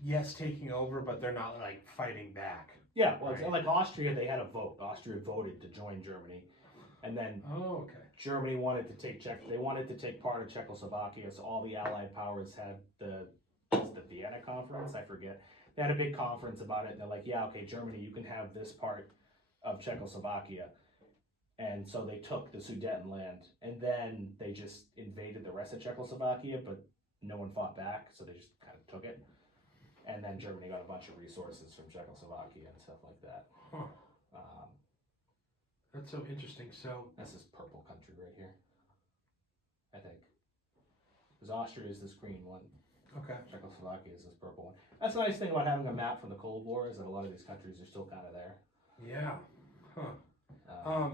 yes, taking over, but they're not like fighting back. Yeah, well, Right. like Austria, they had a vote. Austria voted to join Germany, and then Oh, okay. Germany wanted to take They wanted to take part of Czechoslovakia. So all the Allied powers had the Vienna Conference. I forget. They had a big conference about it, and they're like, "Yeah, okay, Germany, you can have this part of Czechoslovakia." And so they took the Sudetenland, and then they just invaded the rest of Czechoslovakia, but no one fought back, so they just kind of took it. And then Germany got a bunch of resources from Czechoslovakia and stuff like that. Huh. Um, That's so interesting. So that's this purple country right here, I think. Because Austria is this green one. okay. Czechoslovakia is this purple one. That's the nice thing about having a map from the Cold War, is that a lot of these countries are still kind of there. Yeah. Huh.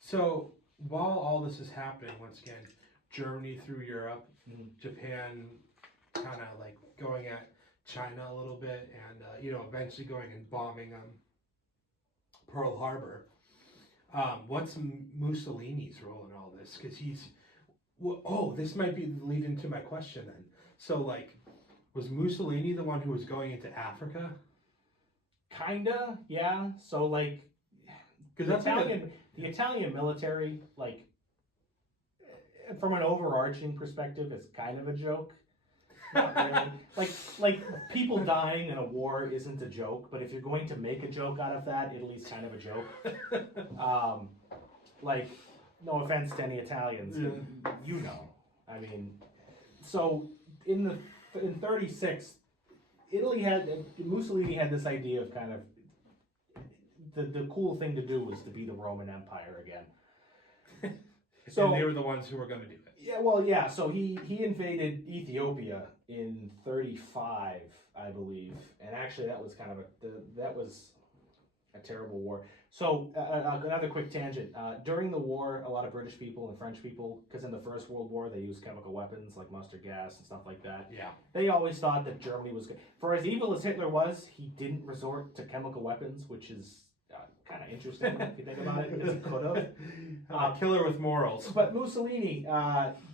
So while all this is happening, once again, Germany through Europe, Japan kind of like going at China a little bit, and eventually going and bombing Pearl Harbor. What's Mussolini's role in all this? Because this might be the lead into my question then. So like, was Mussolini the one who was going into Africa? Kinda, yeah. So like, because the Italian military, like, from an overarching perspective, is kind of a joke. Not really. like people dying in a war isn't a joke, but if you're going to make a joke out of that, Italy's kind of a joke. Like, no offense to any Italians, you know. I mean, so in 36, Mussolini had this idea of kind of the cool thing to do was to be the Roman Empire again. So and they were the ones who were going to do it. Yeah, well, yeah. So he invaded Ethiopia in 35, I believe, and actually that was kind of a terrible war. So another quick tangent. During the war, a lot of British people and French people, because in the First World War they used chemical weapons like mustard gas and stuff like that. Yeah. They always thought that Germany was good. For as evil as Hitler was, he didn't resort to chemical weapons, which is kind of interesting if you think about it, because he could have. Killer with morals. But Mussolini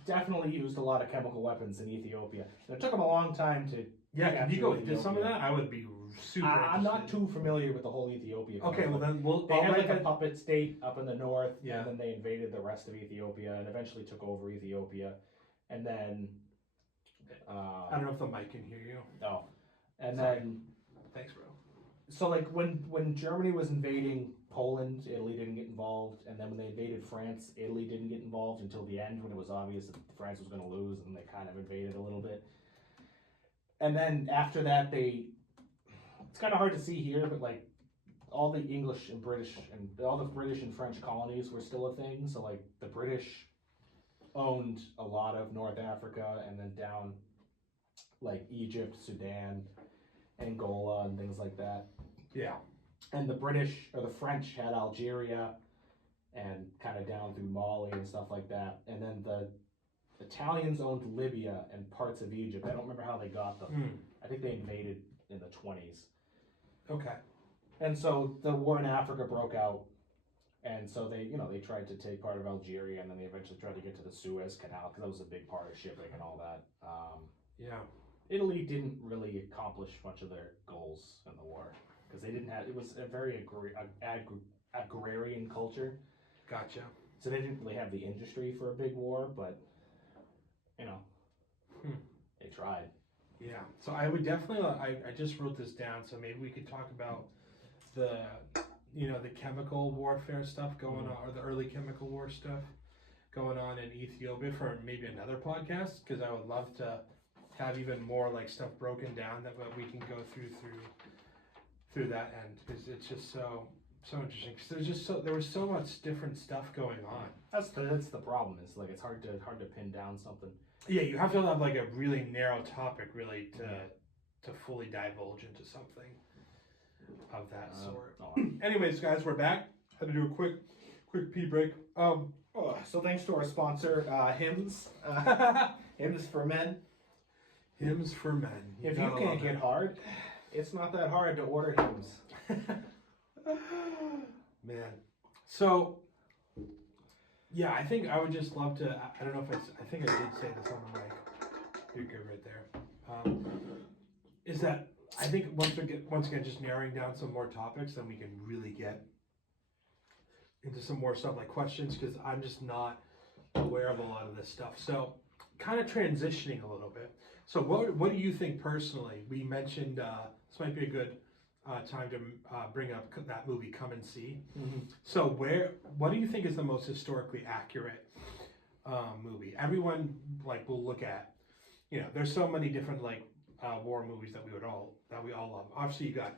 definitely used a lot of chemical weapons in Ethiopia. And it took him a long time to. Yeah, can you go capture into some of that? I would be super I'm not interested. too familiar with the whole Ethiopia. Okay, well then They had like a puppet state up in the north, Yeah. and then they invaded the rest of Ethiopia and eventually took over Ethiopia. And then. I don't know if the mic can hear you. No. And Sorry. then. Thanks, bro. So like when Germany was invading Poland, Italy didn't get involved, and then when they invaded France, Italy didn't get involved until the end when it was obvious that France was going to lose, and they kind of invaded a little bit. And then after that, it's kind of hard to see here, but like all the English and British and all the British and French colonies were still a thing. So like the British owned a lot of North Africa, and then down like Egypt, Sudan, Angola, and things like that. Yeah. And the British or the French had Algeria and kind of down through Mali and stuff like that. And then the Italians owned Libya and parts of Egypt. I don't remember how they got them. I think they invaded in the 20s. Okay. And so the war in Africa broke out. And so they tried to take part of Algeria, and then they eventually tried to get to the Suez Canal because that was a big part of shipping and all that. Yeah. Italy didn't really accomplish much of their goals in the war because it was a very agrarian culture. Gotcha. So they didn't really have the industry for a big war, but they tried. Yeah. So I would definitely. I just wrote this down, so maybe we could talk about the chemical warfare stuff going on, or the early chemical war stuff going on in Ethiopia for maybe another podcast, because I would love to have even more like stuff broken down that we can go through that end, because it's just so interesting. Because there was so much different stuff going on. That's the problem. Is like it's hard to pin down something. Yeah, you have to have like a really narrow topic really to fully divulge into something of that sort. Anyways, guys, we're back. Had to do a quick pee break. Oh, so thanks to our sponsor, Hymns. Hymns for Men. Hymns for Men. If you can't get hard, it's not that hard to order Hymns. Man. So, yeah, I think I would just love to. I don't know if I think I did say this on the mic. You're good right there. Is that I think once again just narrowing down some more topics, then we can really get into some more stuff like questions, because I'm just not aware of a lot of this stuff. So, kind of transitioning a little bit. So, what do you think personally? We mentioned this might be a good time to bring up that movie Come and See. Mm-hmm. So, what do you think is the most historically accurate movie? Everyone will look at. There's so many different war movies that we all love. Obviously, you got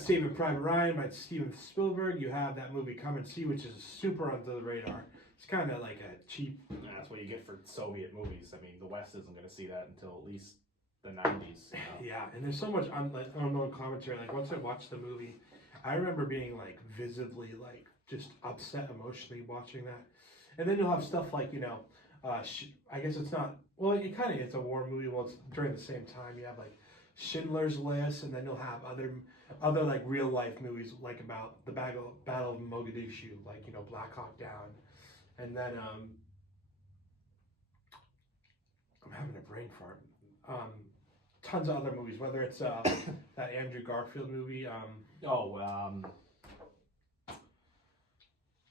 Saving Private Ryan by Steven Spielberg. You have that movie Come and See, which is super under the radar. It's kind of like a cheap. Yeah, that's what you get for Soviet movies. I mean, the West isn't going to see that until at least the 90s. Yeah, and there's so much unknown commentary. Once I watched the movie, I remember being visibly just upset emotionally watching that. And then you'll have stuff I guess it's not. Well, it kind of is a war movie. Well, it's during the same time. You have Schindler's List, and then you'll have other real life movies about the Battle of Mogadishu, Black Hawk Down, and then I'm having a brain fart. Tons of other movies, whether it's that Andrew Garfield movie.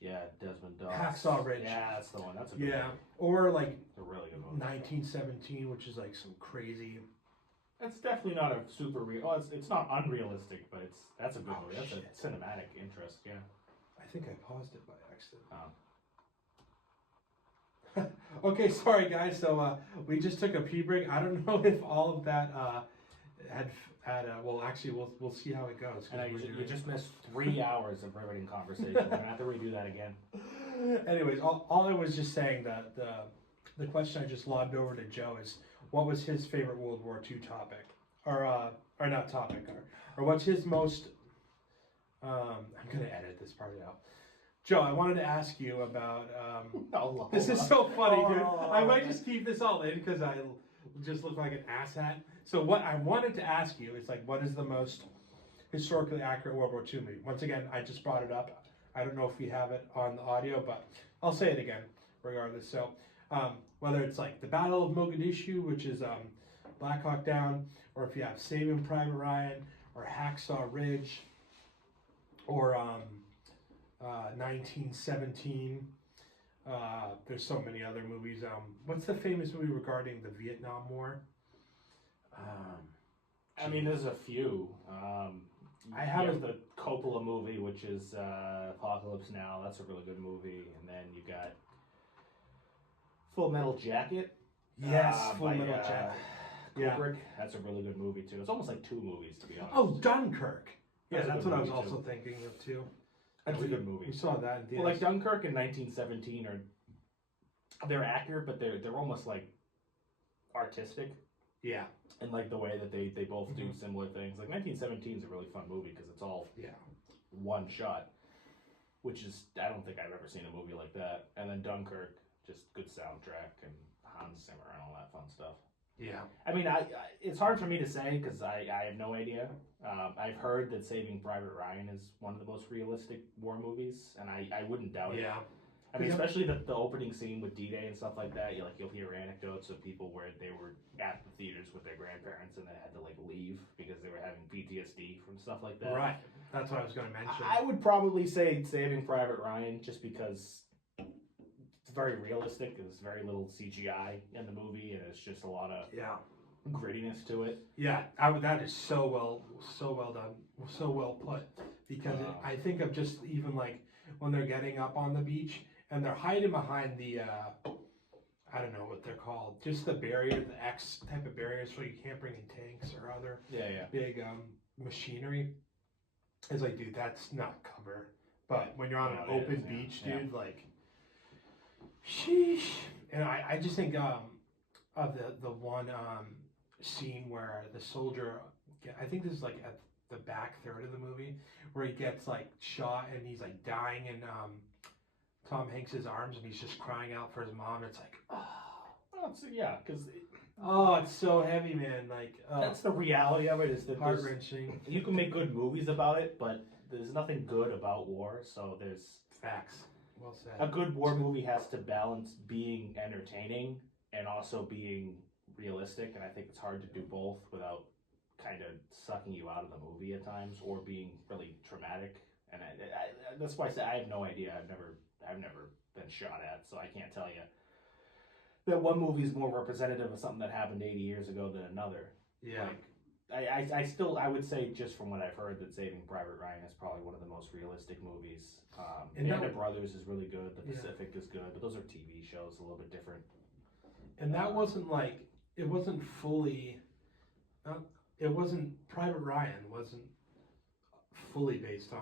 Yeah, Desmond Doss. Hacksaw Ridge. Yeah, that's the one. That's a good one. Or It's a really good one. 1917, which is some crazy. It's definitely not a super real. Oh, it's not unrealistic, but that's a good movie. That's shit. a cinematic interest. Yeah. I think I paused it by accident. Okay, sorry guys. So we just took a pee break. I don't know if all of that had. Well, actually, we'll see how it goes. And you just missed 3 hours of riveting conversation. We're gonna have to redo that again. Anyways, all I was just saying that the question I just lobbed over to Joe is, what was his favorite World War II topic, or not topic, or what's his most? I'm gonna edit this part out. Joe, I wanted to ask you about. This is so funny, dude. I might just keep this all in because I just look like an asshat. So what I wanted to ask you is what is the most historically accurate World War II movie? Once again, I just brought it up. I don't know if we have it on the audio, but I'll say it again regardless. So whether it's the Battle of Mogadishu, which is Black Hawk Down, or if you have Saving Private Ryan, or Hacksaw Ridge, or 1917. There's so many other movies. What's the famous movie regarding the Vietnam War? I mean, there's a few. I have the Coppola movie, which is Apocalypse Now. That's a really good movie. And then you got Full Metal Jacket. Yes, Full Metal Jacket. Kubrick. That's a really good movie too. It's almost like two movies, to be honest. Oh, Dunkirk. Yeah, That's a that's good what I was movie, also too. thinking of too. That's a good movie. We saw that in Well, theaters. Dunkirk and 1917 they're accurate, but they're almost artistic. Yeah. And the way that they both do similar things. 1917 is a really fun movie because it's all one shot, which is, I don't think I've ever seen a movie like that. And then Dunkirk, just good soundtrack and Hans Zimmer and all that fun stuff. Yeah. I mean, it's hard for me to say because I have no idea. I've heard that Saving Private Ryan is one of the most realistic war movies, and I wouldn't doubt it. Yeah. I mean, especially the opening scene with D-Day and stuff like that. You'll hear anecdotes of people where they were at the theaters with their grandparents and they had to leave because they were having PTSD from stuff like that. Right. That's what I was going to mention. I would probably say Saving Private Ryan just because it's very realistic. There's very little CGI in the movie, and it's just a lot of grittiness to it. Yeah, that is so well done, so well put. Because I think of just even when they're getting up on the beach and they're hiding behind the I don't know what they're called, just the barrier, the X type of barriers, so you can't bring in tanks or other big machinery. It's dude, that's not cover. But when you're on an open beach, dude, sheesh. And I just think of the one scene where the soldier, I think this is at the back third of the movie, where he gets shot and he's dying in Tom Hanks's arms and he's just crying out for his mom. It's like, Well, yeah, because oh, it's so heavy, man. Like, that's the reality of it. Is that heart wrenching. you can make good movies about it, but there's nothing good about war. So there's Facts. Well said. a good war movie has to balance being entertaining and also being realistic, and I think it's hard to do both without kind of sucking you out of the movie at times or being really traumatic. And that's why I say I have no idea. I've never been shot at, so I can't tell you that one movie is more representative of something that happened 80 years ago than another. Yeah. Like, I would say just from what I've heard that Saving Private Ryan is probably one of the most realistic movies. And Band of Brothers is really good. The Pacific is good, but those are TV shows, a little bit different. And that wasn't like, it wasn't fully, Private Ryan wasn't fully based on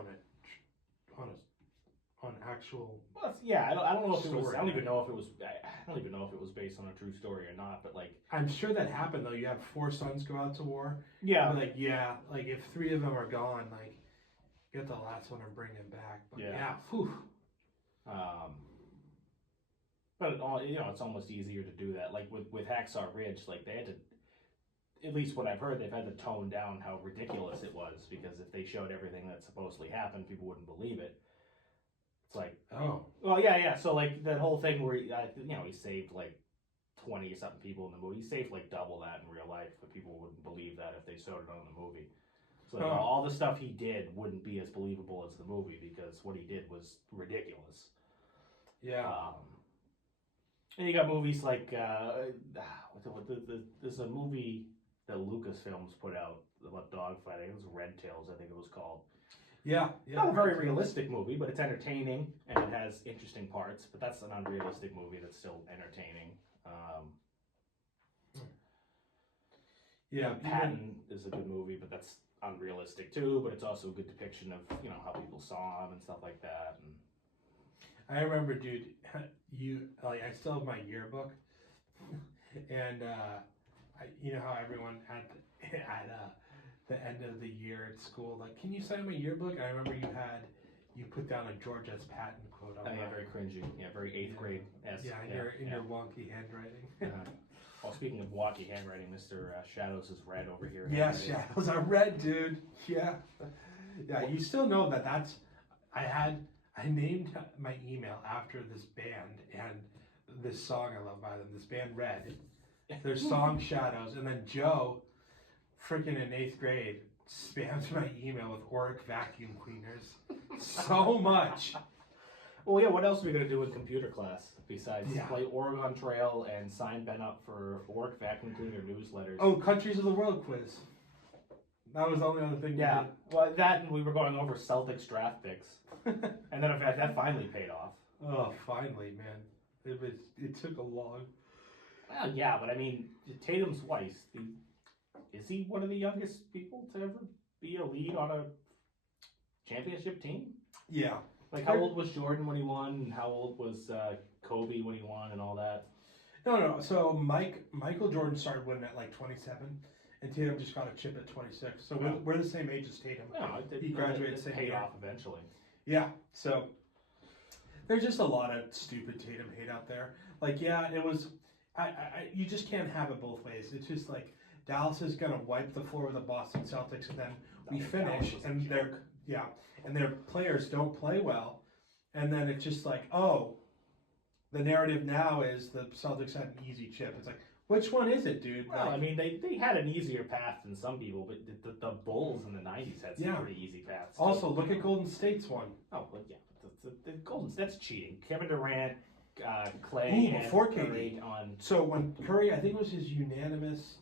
actual. Well, yeah, I don't know if it was. Story, I don't even right? know if it was. I don't even know if it was based on a true story or not. But like, I'm sure that happened though. You have 4 sons go out to war. yeah, Like, yeah, like if 3 of them are gone, like, get the last one and bring him back. But Yeah. whew. But it's almost easier to do that. Like with Hacksaw Ridge, like they had to. At least what I've heard, they've had to tone down how ridiculous it was because if they showed everything that supposedly happened, people wouldn't believe it. It's like, Oh. well, yeah. So like that whole thing where he saved like 20 or something people in the movie. He saved like double that in real life, but people wouldn't believe that if they showed it on the movie. So like, all the stuff he did wouldn't be as believable as the movie because what he did was ridiculous. Yeah. And you got movies like there's a movie that Lucasfilms put out about dogfighting. It was Red Tails, I think it was called. Yeah. Not a very realistic movie, but it's entertaining and it has interesting parts. But that's an unrealistic movie that's still entertaining. Yeah. Patton is a good movie, but that's unrealistic too. But it's also a good depiction of how people saw him and stuff like that. And I remember, dude, I still have my yearbook, and you know how everyone at the end of the year at school, like, can you sign my yearbook? And I remember you put down a George S. Patton quote on yeah, very cringy. Yeah, very 8th grade. In your wonky handwriting. Well, speaking of wonky handwriting, Mr. Shadows is red over here. Yes, shadows are red, dude. Yeah. Yeah, you still know that's, I named my email after this band and this song I love by them. This band Red, their song Shadows, and then Joe, freaking in 8th grade, spammed my email with Oric vacuum cleaners so much. Well, yeah. What else are we gonna do in computer class besides Yeah. play Oregon Trail and sign Ben up for Oric vacuum cleaner newsletters? Oh, Countries of the World quiz. That was the only other thing. yeah. Well, that and we were going over Celtics draft picks, and then in fact that finally paid off. Oh, finally, man. It took a long. Well, yeah, but I mean, Tatum's Weiss. Is he one of the youngest people to ever be a lead on a championship team? Yeah. Like, how old was Jordan when he won, and how old was Kobe when he won, and all that? No. So Michael Jordan started winning at like 27, and Tatum just got a chip at 26. So we're the same age as Tatum. No, he graduated same paid year. off eventually. Yeah. So there's just a lot of stupid Tatum hate out there. Like, yeah, it was. You just can't have it both ways. It's just like Dallas is gonna wipe the floor with the Boston Celtics, and then we finish, and their players don't play well, and then it's just like, oh, the narrative now is the Celtics had an easy chip. It's like, which one is it, dude? Well, like, I mean, they had an easier path than some people, but the Bulls in the 90s had some pretty easy paths. Also, look at Golden State's one. Oh, well, yeah. The Golden, that's cheating. Kevin Durant, Clay, Ooh, before and Curry on. So when Curry, I think it was his unanimous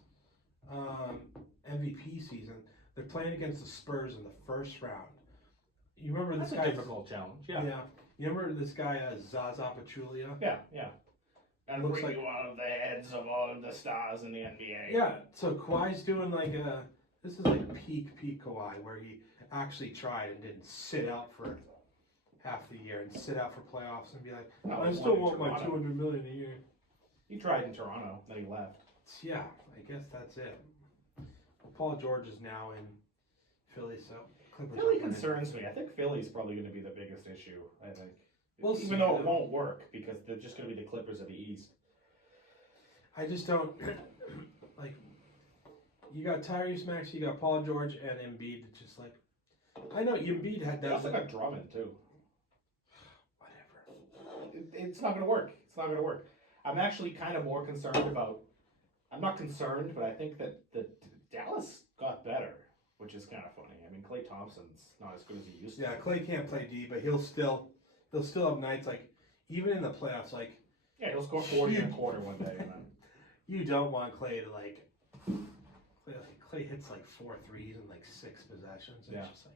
MVP season, they're playing against the Spurs in the first round. You remember this That's guy? a difficult challenge. Yeah. You remember this guy, Zaza Pachulia? Yeah. And Looks bring like you one of the heads of all of the stars in the NBA. Yeah. So Kawhi's doing like this is like peak Kawhi, where he actually tried and didn't sit out for half the year and sit out for playoffs and be like, No, I he still won in want my Toronto. $200 million a year. He tried in Toronto, then he left. Yeah, I guess that's it. Paul George is now in Philly, so Clippers Philly are winning. concerns me. I think Philly's probably going to be the biggest issue. I think We'll see, even though it though. won't work because they're just going to be the Clippers of the East. I just don't like. You got Tyrese Maxey, you got Paul George, and Embiid. It's just like, I know Embiid had They that. also got Drummond too. Whatever. It's not going to work. It's not going to work. I'm actually kind of more concerned about. I'm not concerned, but I think that Dallas got better, which is kind of funny. I mean, Klay Thompson's not as good as he used to. Yeah, Clay can't play D, but he'll still have nights like even in the playoffs. Like, Yeah, he'll score 40 in a quarter one day. And then, you don't want Clay to like. Clay hits like 4 threes in like 6 possessions. And Yeah. It's just like.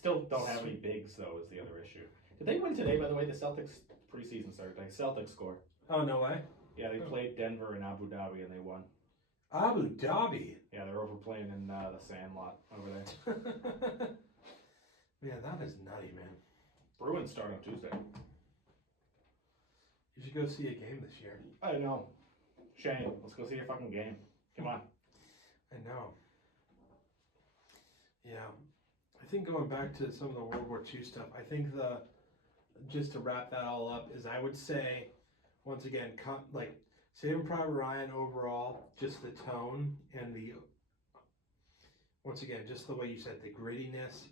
still don't have any bigs though. Is the other issue. Did they win today? By the way, the Celtics preseason started. Like Celtics score. Oh no way. Yeah, they played Denver and Abu Dhabi and they won. Abu Dhabi. Yeah, they're over playing in the Sandlot over there. Man, that is nutty, man. Bruins start on Tuesday. You should go see a game this year. I know. Shane, let's go see your fucking game. Come on. I know. Yeah. I think going back to some of the World War II stuff, I think just to wrap that all up is I would say, once again, like Saving Private Ryan overall, just the tone and once again, just the way you said, the grittiness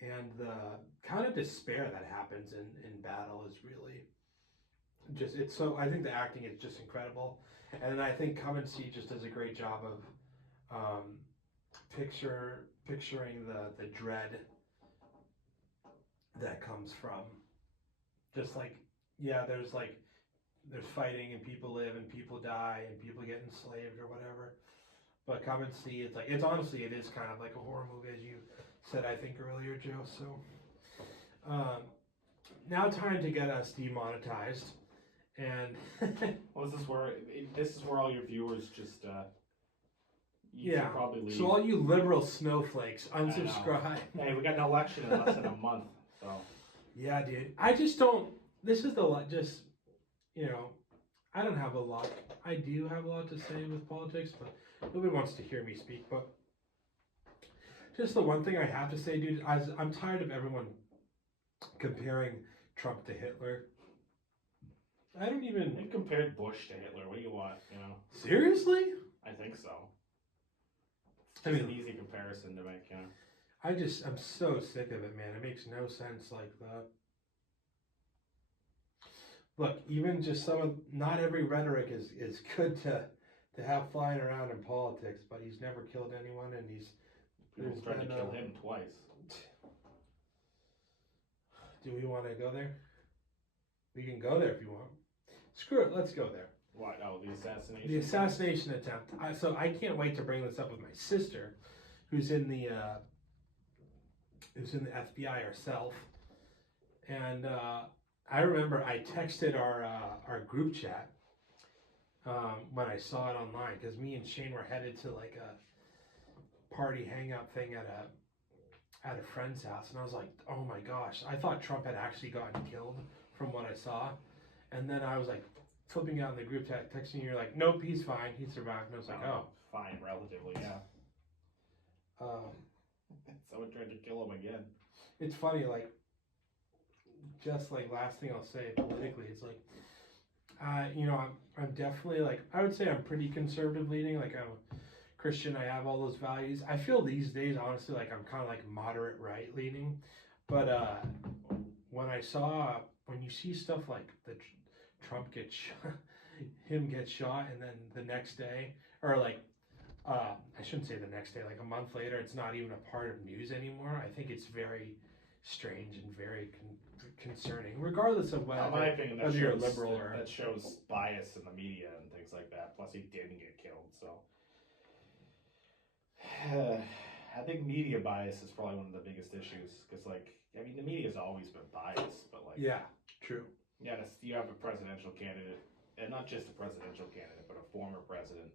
and the kind of despair that happens in battle is really just, I think the acting is just incredible. And then I think Come and See just does a great job of picturing the dread that comes from just like, yeah, there's fighting and people live and people die and people get enslaved or whatever. But Come and See, it's like, it is kind of like a horror movie, as you said, I think earlier, Joe. So now time to get us demonetized. And Well, this is where all your viewers just you yeah, should probably leave. so all you liberal snowflakes, unsubscribe. Hey, we got an election in less than a month, so Yeah, dude. I just don't. This is just, I don't have a lot. I do have a lot to say with politics, but nobody wants to hear me speak. But just the one thing I have to say, dude, I'm tired of everyone comparing Trump to Hitler. I don't even. they compared Bush to Hitler. What do you want? Seriously? I think so. It's I just mean- an easy comparison to make. I'm so sick of it, man. It makes no sense like that. Look, even just not every rhetoric is good to have flying around in politics, but he's never killed anyone, and People tried to kill him twice. Do we want to go there? We can go there if you want. Screw it, let's go there. What? Oh, the assassination. The assassination attempt. So I can't wait to bring this up with my sister, who's in the FBI herself, and I remember I texted our group chat when I saw it online, because me and Shane were headed to like a party hangout thing at a friend's house, and I was like, oh my gosh, I thought Trump had actually gotten killed from what I saw, and then I was like flipping out in the group chat, texting you, you're like, nope, he's fine, he survived, and I was like, oh. Fine, relatively, yeah. Someone tried to kill him again. It's funny, like, just like last thing I'll say politically, it's like, I'm definitely like, I would say I'm pretty conservative leaning, like I'm a Christian, I have all those values. I feel these days, honestly, like I'm kind of like moderate right leaning, but when you see stuff like Trump get shot, and then the next day, or like, I shouldn't say the next day, like a month later, it's not even a part of news anymore. I think it's very strange and very concerning, regardless of whether, In my opinion, that you're a shows, liberal or that shows bias in the media and things like that. Plus, he didn't get killed, so. I think media bias is probably one of the biggest issues, because, like, I mean, the media's always been biased, but, like, yeah, true. yeah, you have a presidential candidate, and not just a presidential candidate, but a former president,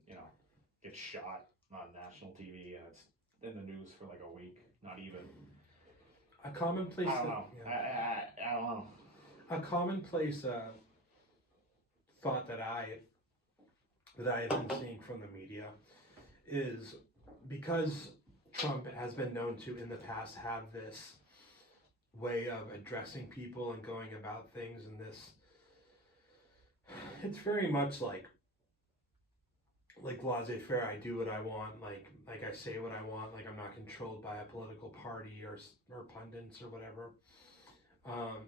gets shot on national TV, and it's in the news for like a week, not even. A commonplace. I don't know. Yeah. I don't know. A commonplace thought that I have been seeing from the media is, because Trump has been known to in the past have this way of addressing people and going about things, and this, it's very much like laissez-faire. I do what I want, like I say what I want, like I'm not controlled by a political party or pundits or whatever.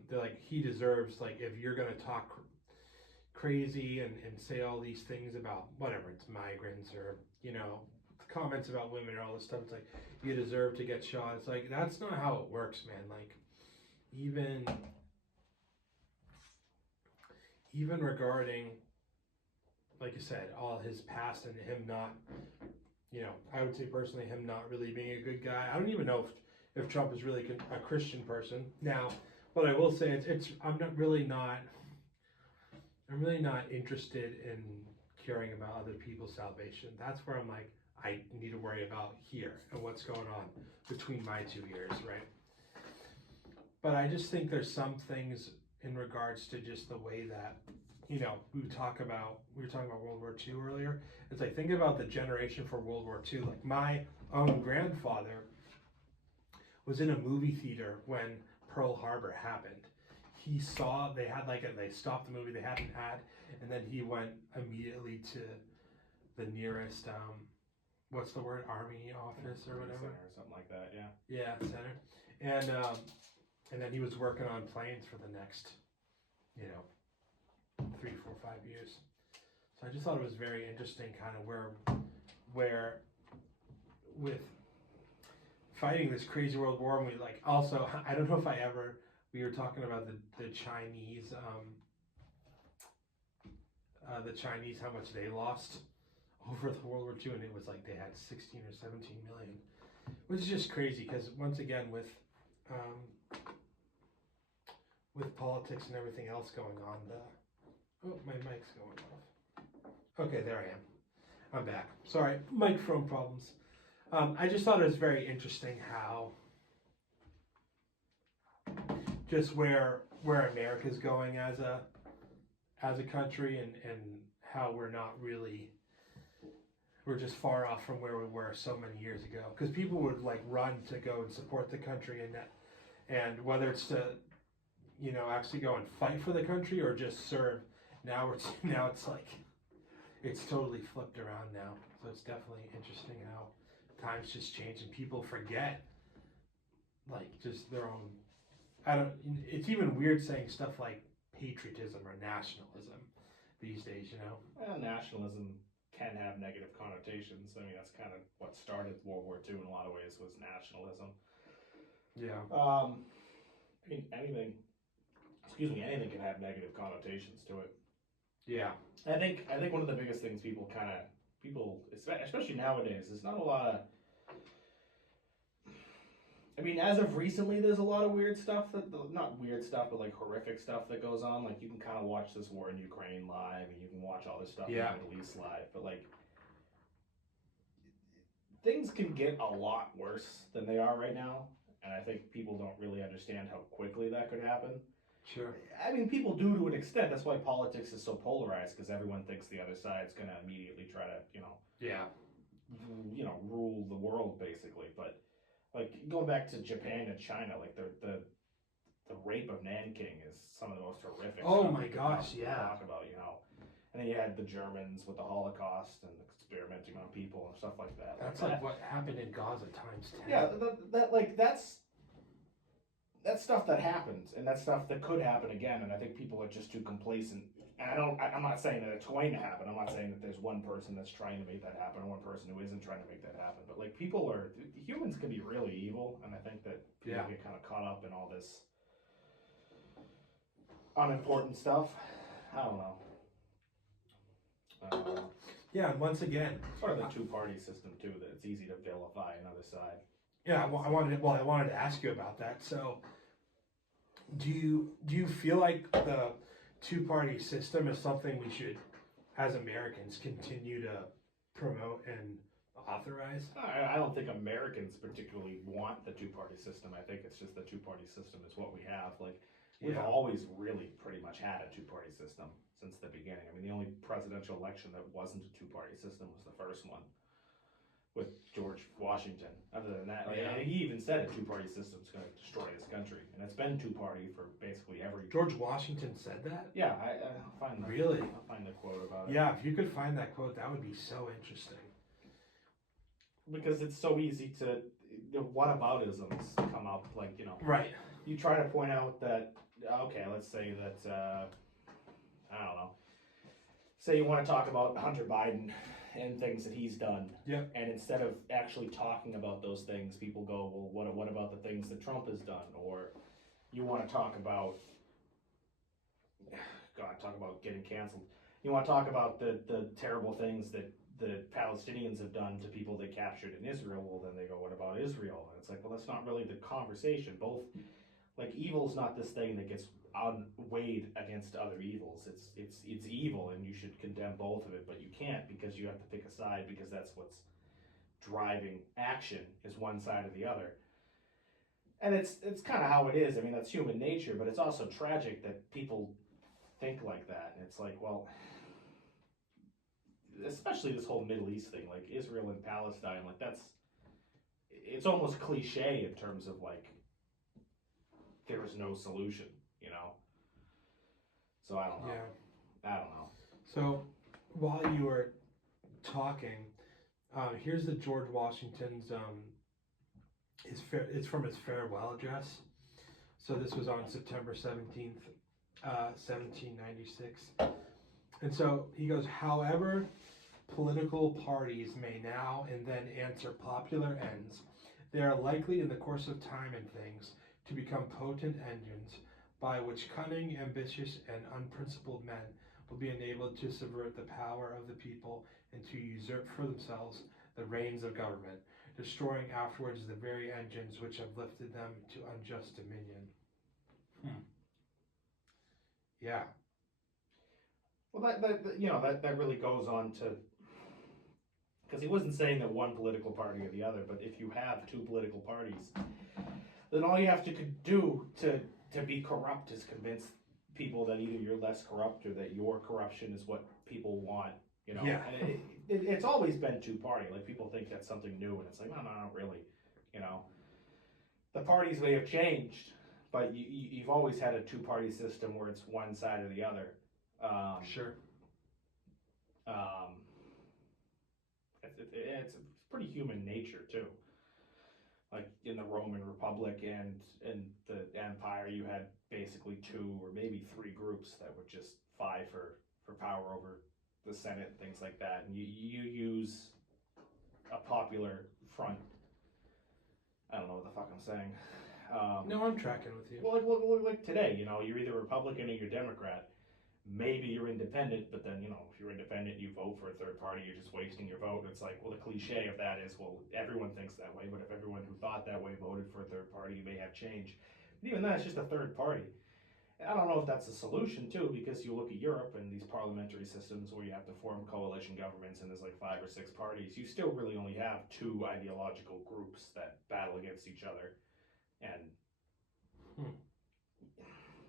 They're like, he deserves, like, if you're gonna talk crazy and say all these things about whatever, it's migrants or, you know, comments about women or all this stuff, it's like, you deserve to get shot. It's like, that's not how it works, man. Like, even regarding, like you said, all his past and him not, you know, I would say personally, him not really being a good guy. I don't even know if Trump is really a Christian person. Now, what I will say is, I'm really not interested in caring about other people's salvation. That's where I'm like, I need to worry about here and what's going on between my 2 ears, right? But I just think there's some things in regards to just the way that, you know, we were talking about World War II earlier. It's like, think about the generation for World War II. Like, my own grandfather was in a movie theater when Pearl Harbor happened. He saw, they stopped the movie, they had an ad, and then he went immediately to the nearest, what's the word, army office or whatever? Center or something like that, yeah. Yeah, center. And then he was working on planes for the next, you know, 3, 4, 5 years. So I just thought it was very interesting, kind of where with fighting this crazy world war, and we, like, also, I don't know if we were talking about the Chinese, how much they lost over the World War II, and it was like they had 16 or 17 million, which is just crazy, because once again, with politics and everything else going on, my mic's going off. Okay, there I am. I'm back. Sorry, microphone problems. I just thought it was very interesting how just where America's going as a country, and how we're just far off from where we were so many years ago. Because people would, like, run to go and support the country, and whether it's to, you know, actually go and fight for the country or just serve. Now it's like, it's totally flipped around now. So it's definitely interesting how times just change and people forget, like, just their own. It's even weird saying stuff like patriotism or nationalism these days, you know? Well, nationalism can have negative connotations. I mean, that's kind of what started World War II in a lot of ways, was nationalism. Yeah. I mean, anything can have negative connotations to it. Yeah. I think one of the biggest things people, especially nowadays, there's not a lot of. I mean, as of recently, there's a lot of weird stuff not weird stuff, but like horrific stuff that goes on. Like, you can kind of watch this war in Ukraine live, and you can watch all this stuff in the Middle East live. But, like, things can get a lot worse than they are right now, and I think people don't really understand how quickly that could happen. Sure. I mean, people do to an extent. That's why politics is so polarized, because everyone thinks the other side's going to immediately try to, rule the world, basically. But, like, going back to Japan and China, like, the rape of Nanking is some of the most horrific Oh stuff my gosh, yeah. talk about, And then you had the Germans with the Holocaust and experimenting on people and stuff like that. That's like what happened in Gaza times 10. Yeah, that's stuff that happened, and that's stuff that could happen again, and I think people are just too complacent. And I'm not saying that it's going to happen. I'm not saying that there's one person that's trying to make that happen, or one person who isn't trying to make that happen. But, like, humans can be really evil, and I think that people get kind of caught up in all this unimportant stuff. I don't know. Yeah, and once again, sort of the two-party system too, that it's easy to vilify another side. Yeah, I wanted to ask you about that. So, do you feel like the two-party system is something we should, as Americans, continue to promote and authorize? I don't think Americans particularly want the two-party system. I think it's just the two-party system is what we have. Like, we've always really pretty much had a two-party system since the beginning. I mean, the only presidential election that wasn't a two-party system was the first one. with George Washington. Other than that, like, Yeah. and he even said a two-party system is going to destroy this country, and it's been two-party for basically every. George Washington said that? Yeah, I'll find the, Really? I'll find the quote about it. Yeah, if you could find that quote, that would be so interesting. Because it's so easy to, the whataboutisms come up, like, you know. Right. You try to point out that, okay, let's say that, I don't know, say you want to talk about Hunter Biden and things that he's done. Yeah. And instead of actually talking about those things, people go, well, what about the things that Trump has done? Or you want to talk about, God, talk about getting canceled. You want to talk about the terrible things that the Palestinians have done to people they captured in Israel. Well, then they go, what about Israel? And it's like, well, that's not really the conversation. Both, like, evil's not this thing that gets weighed against other evils. It's evil, and you should condemn both of it, but you can't, because you have to pick a side, because that's what's driving action, is one side or the other. And it's kind of how it is. I mean, that's human nature, but it's also tragic that people think like that. And it's like, well, especially this whole Middle East thing, like Israel and Palestine, like it's almost cliche in terms of like, there is no solution, you know? So I don't know. Yeah. I don't know. So while you were talking, here's the George Washington's it's from his farewell address. So this was on September 17th, 1796. And so he goes, however, political parties may now and then answer popular ends, they are likely in the course of time and things to become potent engines by which cunning, ambitious, and unprincipled men will be enabled to subvert the power of the people and to usurp for themselves the reins of government, destroying afterwards the very engines which have lifted them to unjust dominion. Yeah. Well, that really goes on to, because he wasn't saying that one political party or the other, but if you have two political parties, then all you have to do to be corrupt is convince people that either you're less corrupt or that your corruption is what people want, you know. Yeah. And it's always been two-party. Like, people think that's something new, and it's like, no, not really, you know. The parties may have changed, but you've always had a two-party system where it's one side or the other. Sure. It's pretty human nature too. Like in the Roman Republic and in the Empire, you had basically two or maybe three groups that would just vie for power over the Senate and things like that. And you use a popular front. I don't know what the fuck I'm saying. No, I'm tracking with you. Well, like today, you know, you're either Republican or you're Democrat. Maybe you're independent, but then, you know, if you're independent, you vote for a third party, you're just wasting your vote. It's like, well, the cliche of that is, well, everyone thinks that way, but if everyone who thought that way voted for a third party, you may have change. But even then, it's just a third party. And I don't know if that's a solution, too, because you look at Europe and these parliamentary systems where you have to form coalition governments and there's like 5 or 6 parties. You still really only have 2 ideological groups that battle against each other. And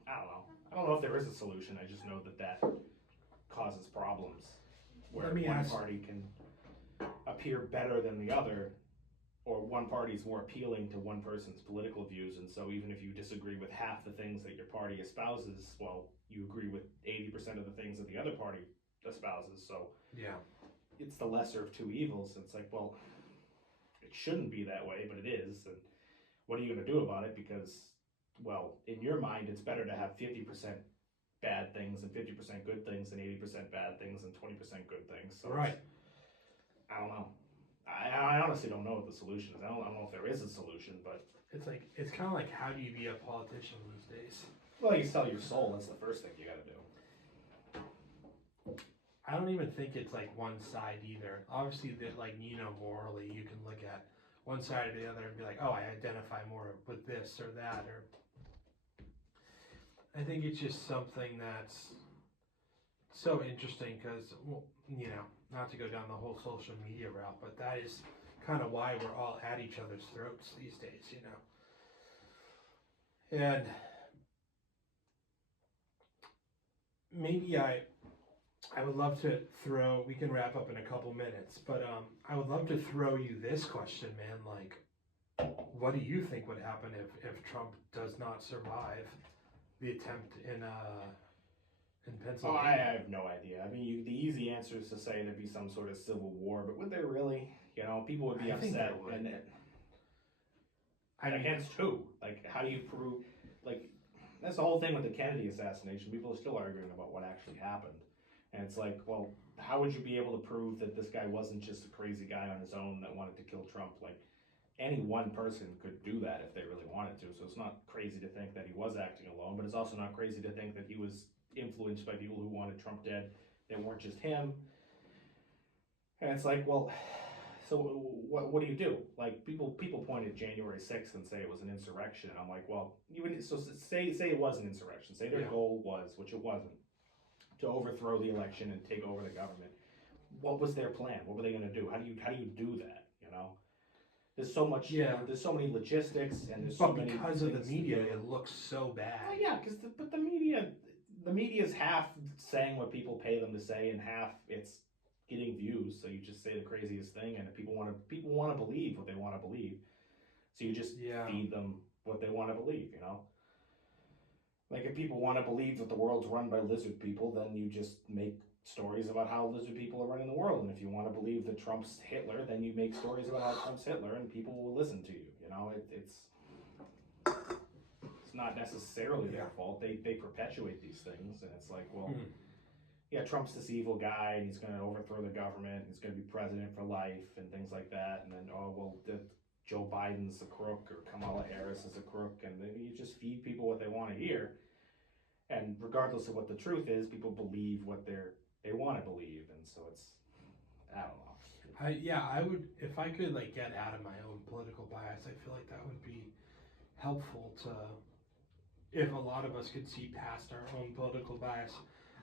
I don't know. I don't know if there is a solution. I just know that causes problems where one party can appear better than the other, or one party is more appealing to one person's political views, and so even if you disagree with half the things that your party espouses, well, you agree with 80% of the things that the other party espouses. So yeah, it's the lesser of 2 evils. It's like, well, it shouldn't be that way, but it is, and what are you going to do about it? Because, well, in your mind, it's better to have 50% bad things and 50% good things than 80% bad things and 20% good things. So right. I don't know. I honestly don't know what the solution is. I don't know if there is a solution, but It's like, it's kind of like, how do you be a politician these days? well, you sell your soul. That's the first thing you got to do. I don't even think it's like one side either. Obviously, that, like, you know, morally, you can look at one side or the other and be like, oh, I identify more with this or that, or I think it's just something that's so interesting because, well, you know, not to go down the whole social media route, but that is kind of why we're all at each other's throats these days, you know. And maybe I would love to throw. We can wrap up in a couple minutes, but I would love to throw you this question, man. Like, what do you think would happen if Trump does not survive the attempt in Oh, Pennsylvania? I have no idea. I mean, the easy answer is to say there'd be some sort of civil war, but would there really? You know, people would be I think upset. there would. And I mean, against who? Like, how do you prove? Like, that's the whole thing with the Kennedy assassination. People are still arguing about what actually happened. And it's like, well, how would you be able to prove that this guy wasn't just a crazy guy on his own that wanted to kill Trump? Like, any one person could do that if they really wanted to. So it's not crazy to think that he was acting alone, but it's also not crazy to think that he was influenced by people who wanted Trump dead. They weren't just him. And it's like, well, so what do you do? Like, people point at January 6th and say it was an insurrection. I'm like, well, say it was an insurrection. Say their goal was, which it wasn't, to overthrow the election and take over the government. What was their plan? What were they going to do? How do you do that? You know, there's so much. There's so many logistics, and there's so many. Because of the media, it looks so bad. Well, yeah, but the media's half saying what people pay them to say, and half it's getting views. So you just say the craziest thing, and if people want to believe what they want to believe, so you just feed them what they want to believe. You know. Like, if people want to believe that the world's run by lizard people, then you just make stories about how lizard people are running the world. And if you want to believe that Trump's Hitler, then you make stories about how Trump's Hitler, and people will listen to you. You know, it's not necessarily their fault. They perpetuate these things, and it's like, well, yeah, Trump's this evil guy, and he's going to overthrow the government, and he's going to be president for life, and things like that. And then, oh, well, Joe Biden's a crook, or Kamala Harris is a crook, and then you just feed people what they want to hear. And regardless of what the truth is, people believe what they want to believe, and so it's, I don't know. I would, if I could like get out of my own political bias, I feel like that would be helpful to, if a lot of us could see past our own political bias.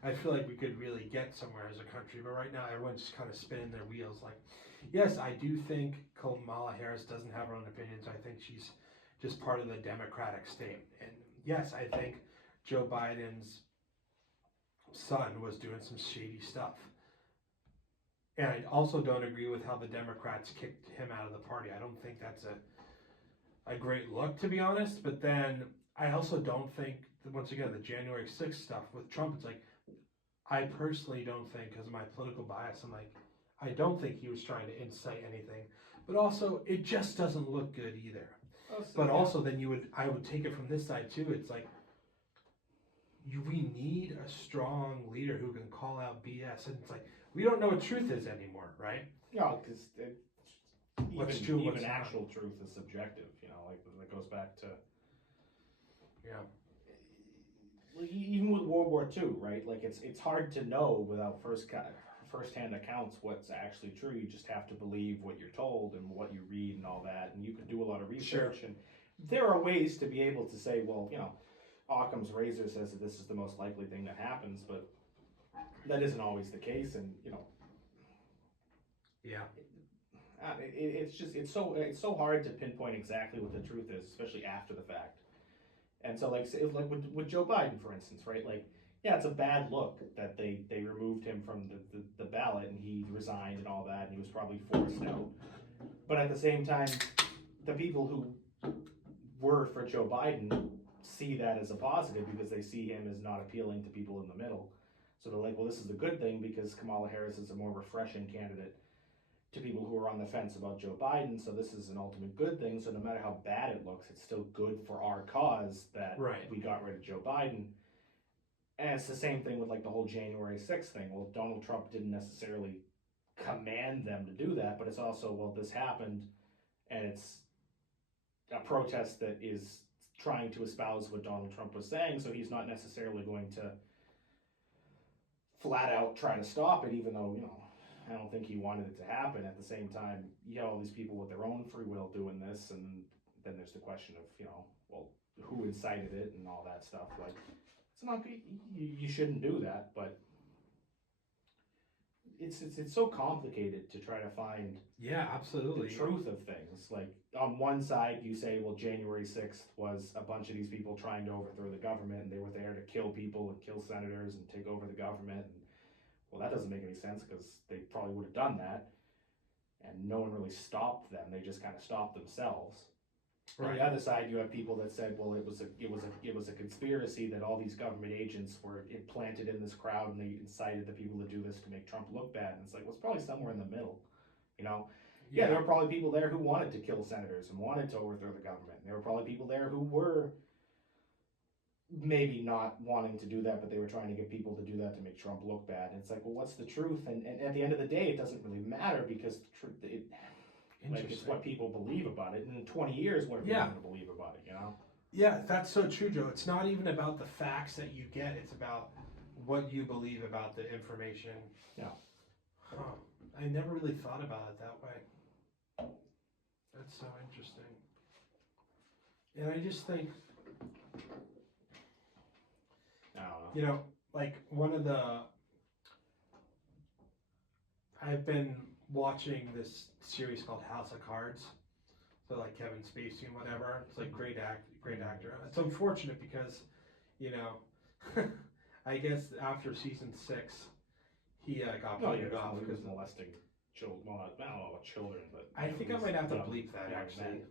I feel like we could really get somewhere as a country, but right now everyone's just kind of spinning their wheels. Like, yes, I do think Kamala Harris doesn't have her own opinions. I think she's just part of the Democratic state. And yes, I think Joe Biden's son was doing some shady stuff. And I also don't agree with how the Democrats kicked him out of the party. I don't think that's a great look, to be honest. But then I also don't think, once again, the January 6th stuff with Trump, it's like, I personally don't think, because of my political bias, I'm like, I don't think he was trying to incite anything. But also, it just doesn't look good either. But also, then I would take it from this side too. It's like, we need a strong leader who can call out BS. And it's like, we don't know what truth is anymore, right? No, because what's true, even what's actual not. truth is subjective. You know, like that goes back to even with World War II, right? Like, it's hard to know without first-hand accounts what's actually true. You just have to believe what you're told and what you read and all that, and you can do a lot of research. And there are ways to be able to say, well, you know, Occam's razor says that this is the most likely thing that happens, but that isn't always the case. And you know, it's so hard to pinpoint exactly what the truth is, especially after the fact. And so, like with Joe Biden, for instance, right? Like, yeah, it's a bad look that they removed him from the ballot, and he resigned and all that, and he was probably forced out. But at the same time, the people who were for Joe Biden see that as a positive because they see him as not appealing to people in the middle. So they're like, well, this is a good thing because Kamala Harris is a more refreshing candidate to people who are on the fence about Joe Biden. So this is an ultimate good thing. So no matter how bad it looks, it's still good for our cause that we got rid of Joe Biden. And it's the same thing with like the whole January 6th thing. Well, Donald Trump didn't necessarily command them to do that, but it's also, well, this happened, and it's a protest that is trying to espouse what Donald Trump was saying, so he's not necessarily going to flat out try to stop it, even though, you know, I don't think he wanted it to happen. At the same time, you have all these people with their own free will doing this, and then there's the question of, you know, well, who incited it and all that stuff. Like, it's not, you shouldn't do that, but it's so complicated to try to find absolutely the truth of things. Like, on one side you say, well, January 6th was a bunch of these people trying to overthrow the government, and they were there to kill people and kill senators and take over the government, and Well, that doesn't make any sense because they probably would have done that, and no one really stopped them. They just kind of stopped themselves. On the other side, you have people that said, well, it was a conspiracy that all these government agents were implanted in this crowd, and they incited the people to do this to make Trump look bad. And it's like, well, it's probably somewhere in the middle, you know. Yeah, there were probably people there who wanted to kill senators and wanted to overthrow the government. There were probably people there who were maybe not wanting to do that, but they were trying to get people to do that to make Trump look bad. And it's like, well, what's the truth? And at the end of the day, it doesn't really matter because the truth, like, it's what people believe about it. And in 20 years, what are people going to believe about it, you know? Yeah, that's so true, Joe. It's not even about the facts that you get. It's about what you believe about the information. Yeah. Huh. I never really thought about it that way. That's so interesting. And I just think, I don't know. you know, like I've been watching this series called House of Cards. So like Kevin Spacey and whatever. It's like great actor. It's unfortunate because, you know, I guess after season 6, he got voted off because he was because molesting children. Well, I don't know about children, but I think I might have to bleep that actually.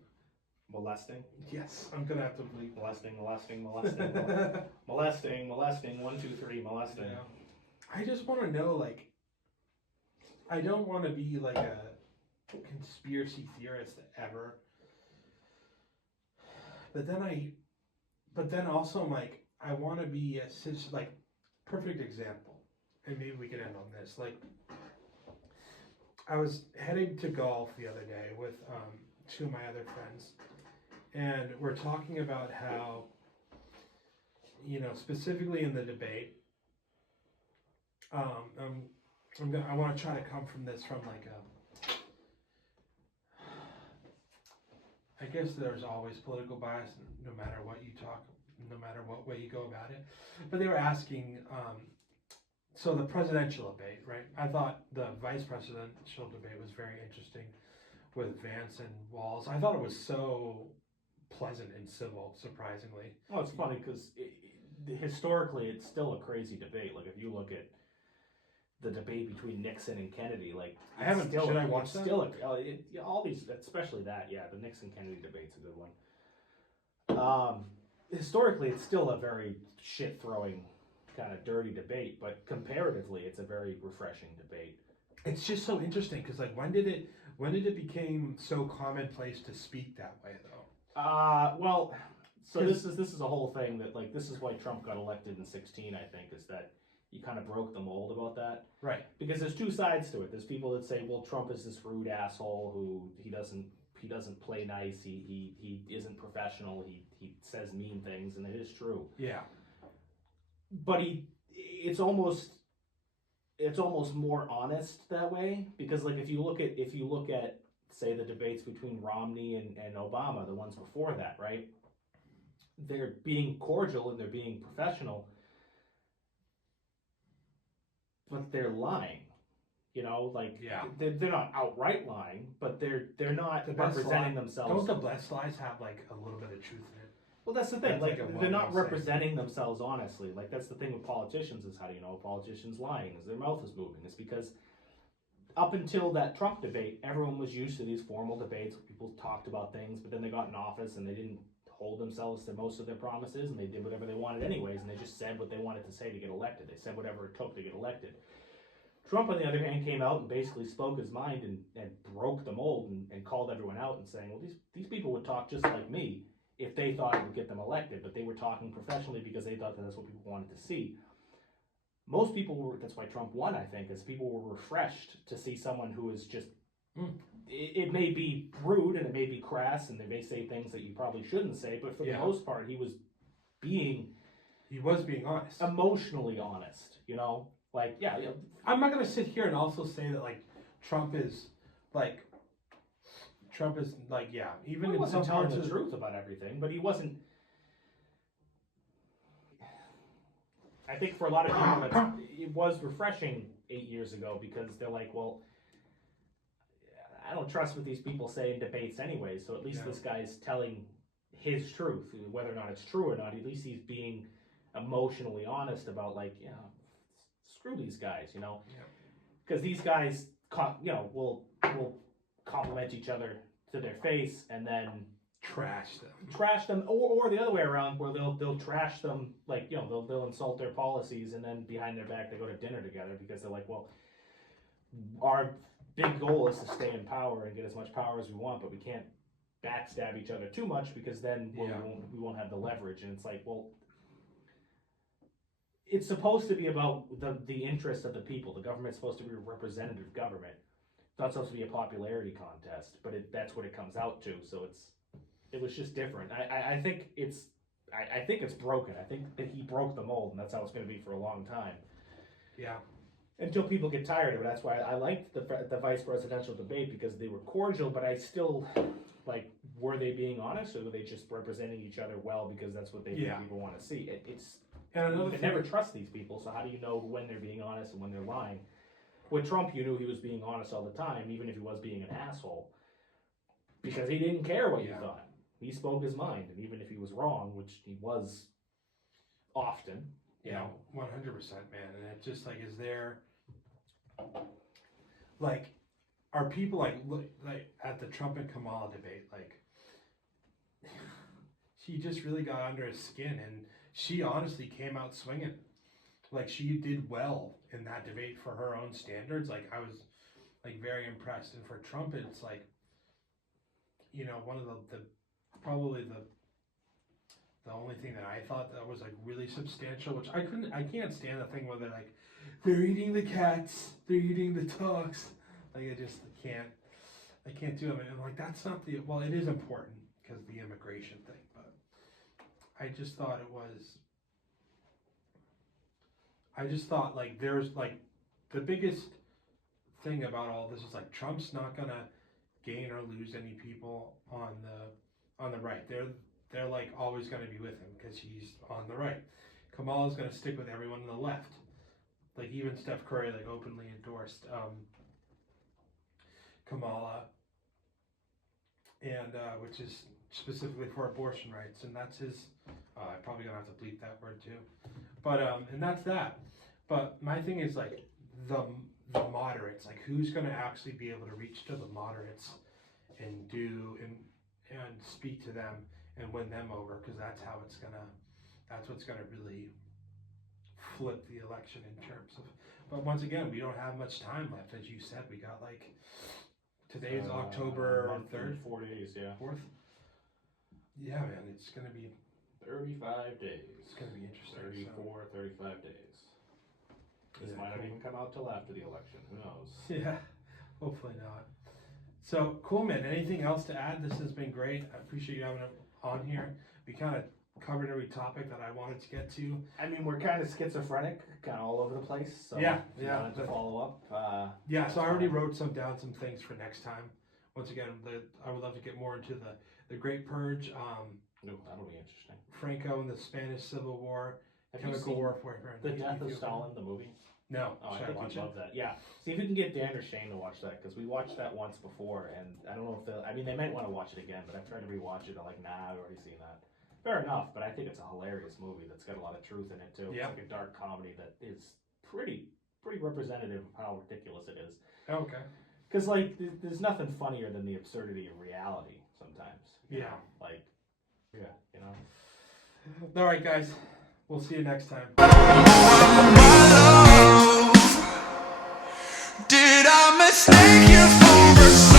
Molesting? Yes, I'm gonna have to bleep. Molesting. Molesting. 1, 2, 3. Molesting. Yeah. I just want to know, like, I don't want to be like a conspiracy theorist ever, but then also I'm like, I want to be like, perfect example, and maybe we can end on this. Like, I was heading to golf the other day with 2 of my other friends, and we're talking about how, you know, specifically in the debate, I want to try to come from this from like I guess there's always political bias no matter what you talk, no matter what way you go about it. But they were asking, so the presidential debate, right? I thought the vice presidential debate was very interesting with Vance and Walz. I thought it was so pleasant and civil, surprisingly. Well, it's funny because historically it's still a crazy debate. Like if you look at the debate between Nixon and Kennedy, like I haven't. Should I watch that? Still, all these, especially that, the Nixon Kennedy debate's a good one. Historically, it's still a very shit throwing, kind of dirty debate, but comparatively, it's a very refreshing debate. It's just so interesting because, like, when did it become so commonplace to speak that way, though? Well, so this is a whole thing that, like, this is why Trump got elected in 2016. I think is that he kind of broke the mold about that. Right. Because there's 2 sides to it. There's people that say, well, Trump is this rude asshole who he doesn't play nice. He isn't professional. He says mean things, and it is true. Yeah. But it's almost more honest that way, because like if you look at say the debates between Romney and Obama, the ones before that, right? They're being cordial and they're being professional, but they're lying. You know, like they're not outright lying, but they're not representing themselves. Don't the best lies have like a little bit of truth in it? Well, that's the thing. Like they're not representing themselves honestly. Like that's the thing with politicians is how do you know a politician's lying? Is their mouth is moving? It's because up until that Trump debate, everyone was used to these formal debates where people talked about things, but then they got in office and they didn't hold themselves to most of their promises, and they did whatever they wanted anyways, and they just said what they wanted to say to get elected. They said whatever it took to get elected. Trump, on the other hand, came out and basically spoke his mind and broke the mold and called everyone out and saying, well, these people would talk just like me if they thought it would get them elected, but they were talking professionally because they thought that that's what people wanted to see. Most people were, that's why Trump won, I think, is people were refreshed to see someone who is just, it may be rude and it may be crass and they may say things that you probably shouldn't say, but for the most part, he was being honest. Emotionally honest, you know? Like, I'm not going to sit here and also say that, like, Trump is, even he in some wasn't telling parts the truth about everything, but he wasn't. I think for a lot of people, it was refreshing 8 years ago because they're like, well, I don't trust what these people say in debates anyway, so at least this guy's telling his truth, whether or not it's true or not. At least he's being emotionally honest about, like, screw these guys, you know, Yeah. because these guys, will compliment each other to their face and then Trash them. trash them, or the other way around, where they'll trash them, like, they'll insult their policies, and then behind their back they go to dinner together because they're like, well, our big goal is to stay in power and get as much power as we want, but we can't backstab each other too much because then we won't have the leverage. And it's like, well, it's supposed to be about the interests of the people. The government's supposed to be a representative government. It's not supposed to be a popularity contest, but that's what it comes out to. So it was just different. I think it's broken. I think that he broke the mold, and that's how it's going to be for a long time. Yeah. Until people get tired of it. That's why I liked the vice presidential debate, because they were cordial, but I still, like, were they being honest, or were they just representing each other well because that's what they think people want to see? You can never trust these people, so how do you know when they're being honest and when they're lying? With Trump, you knew he was being honest all the time, even if he was being an asshole, because he didn't care what you thought. He spoke his mind, and even if he was wrong, which he was often, you know. 100%, man. And it's just like, is there, like, are people like at the Trump and Kamala debate, like, she just really got under his skin, and she honestly came out swinging. Like, she did well in that debate for her own standards. Like, I was, like, very impressed. And for Trump, it's like, one of the probably the only thing that I thought that was, like, really substantial, which I can't stand the thing where they're eating the cats, they're eating the dogs. Like, I can't do it. And, like, that's not well, it is important because of the immigration thing, but I just thought like, there's, like, the biggest thing about all this is, like, Trump's not gonna gain or lose any people on the right. They're like always going to be with him because he's on the right. Kamala's going to stick with everyone on the left. Like, even Steph Curry, like, openly endorsed Kamala, and which is specifically for abortion rights, and that's his. I'm probably gonna have to bleep that word too, but and that's that. But my thing is, like, the moderates, like, who's going to actually be able to reach to the moderates and speak to them and win them over, because that's what's gonna really flip the election in terms of. But once again, we don't have much time left, as you said. We got, like, today's October 3rd, 4 days, yeah. 4th. Yeah, man, it's gonna be 35 days. It's gonna be interesting. 34, 35 days. This might not even come out till after the election. Who knows? Yeah, hopefully not. So cool, man. Anything else to add? This has been great. I appreciate you having it on here. We kind of covered every topic that I wanted to get to. I mean, we're kind of schizophrenic, kind of all over the place. So yeah, if you wanted to follow up. So I already wrote some things for next time. Once again, I would love to get more into the Great Purge. That'll be interesting. Franco and the Spanish Civil War. Have you chemical seen warfare. The Death of Stalin, the movie? No. Oh, I Should think watch you'd love that. Yeah. See if you can get Dan or Shane to watch that, because we watched that once before, and I don't know if they might want to watch it again, but I've tried to rewatch it, and I'm like, nah, I've already seen that. Fair enough, but I think it's a hilarious movie that's got a lot of truth in it too. Yeah. It's like a dark comedy that is pretty representative of how ridiculous it is. Okay. Because, like, there's nothing funnier than the absurdity of reality sometimes. Yeah. Like, yeah, you know. All right, guys. We'll see you next time. Did I mistake you for a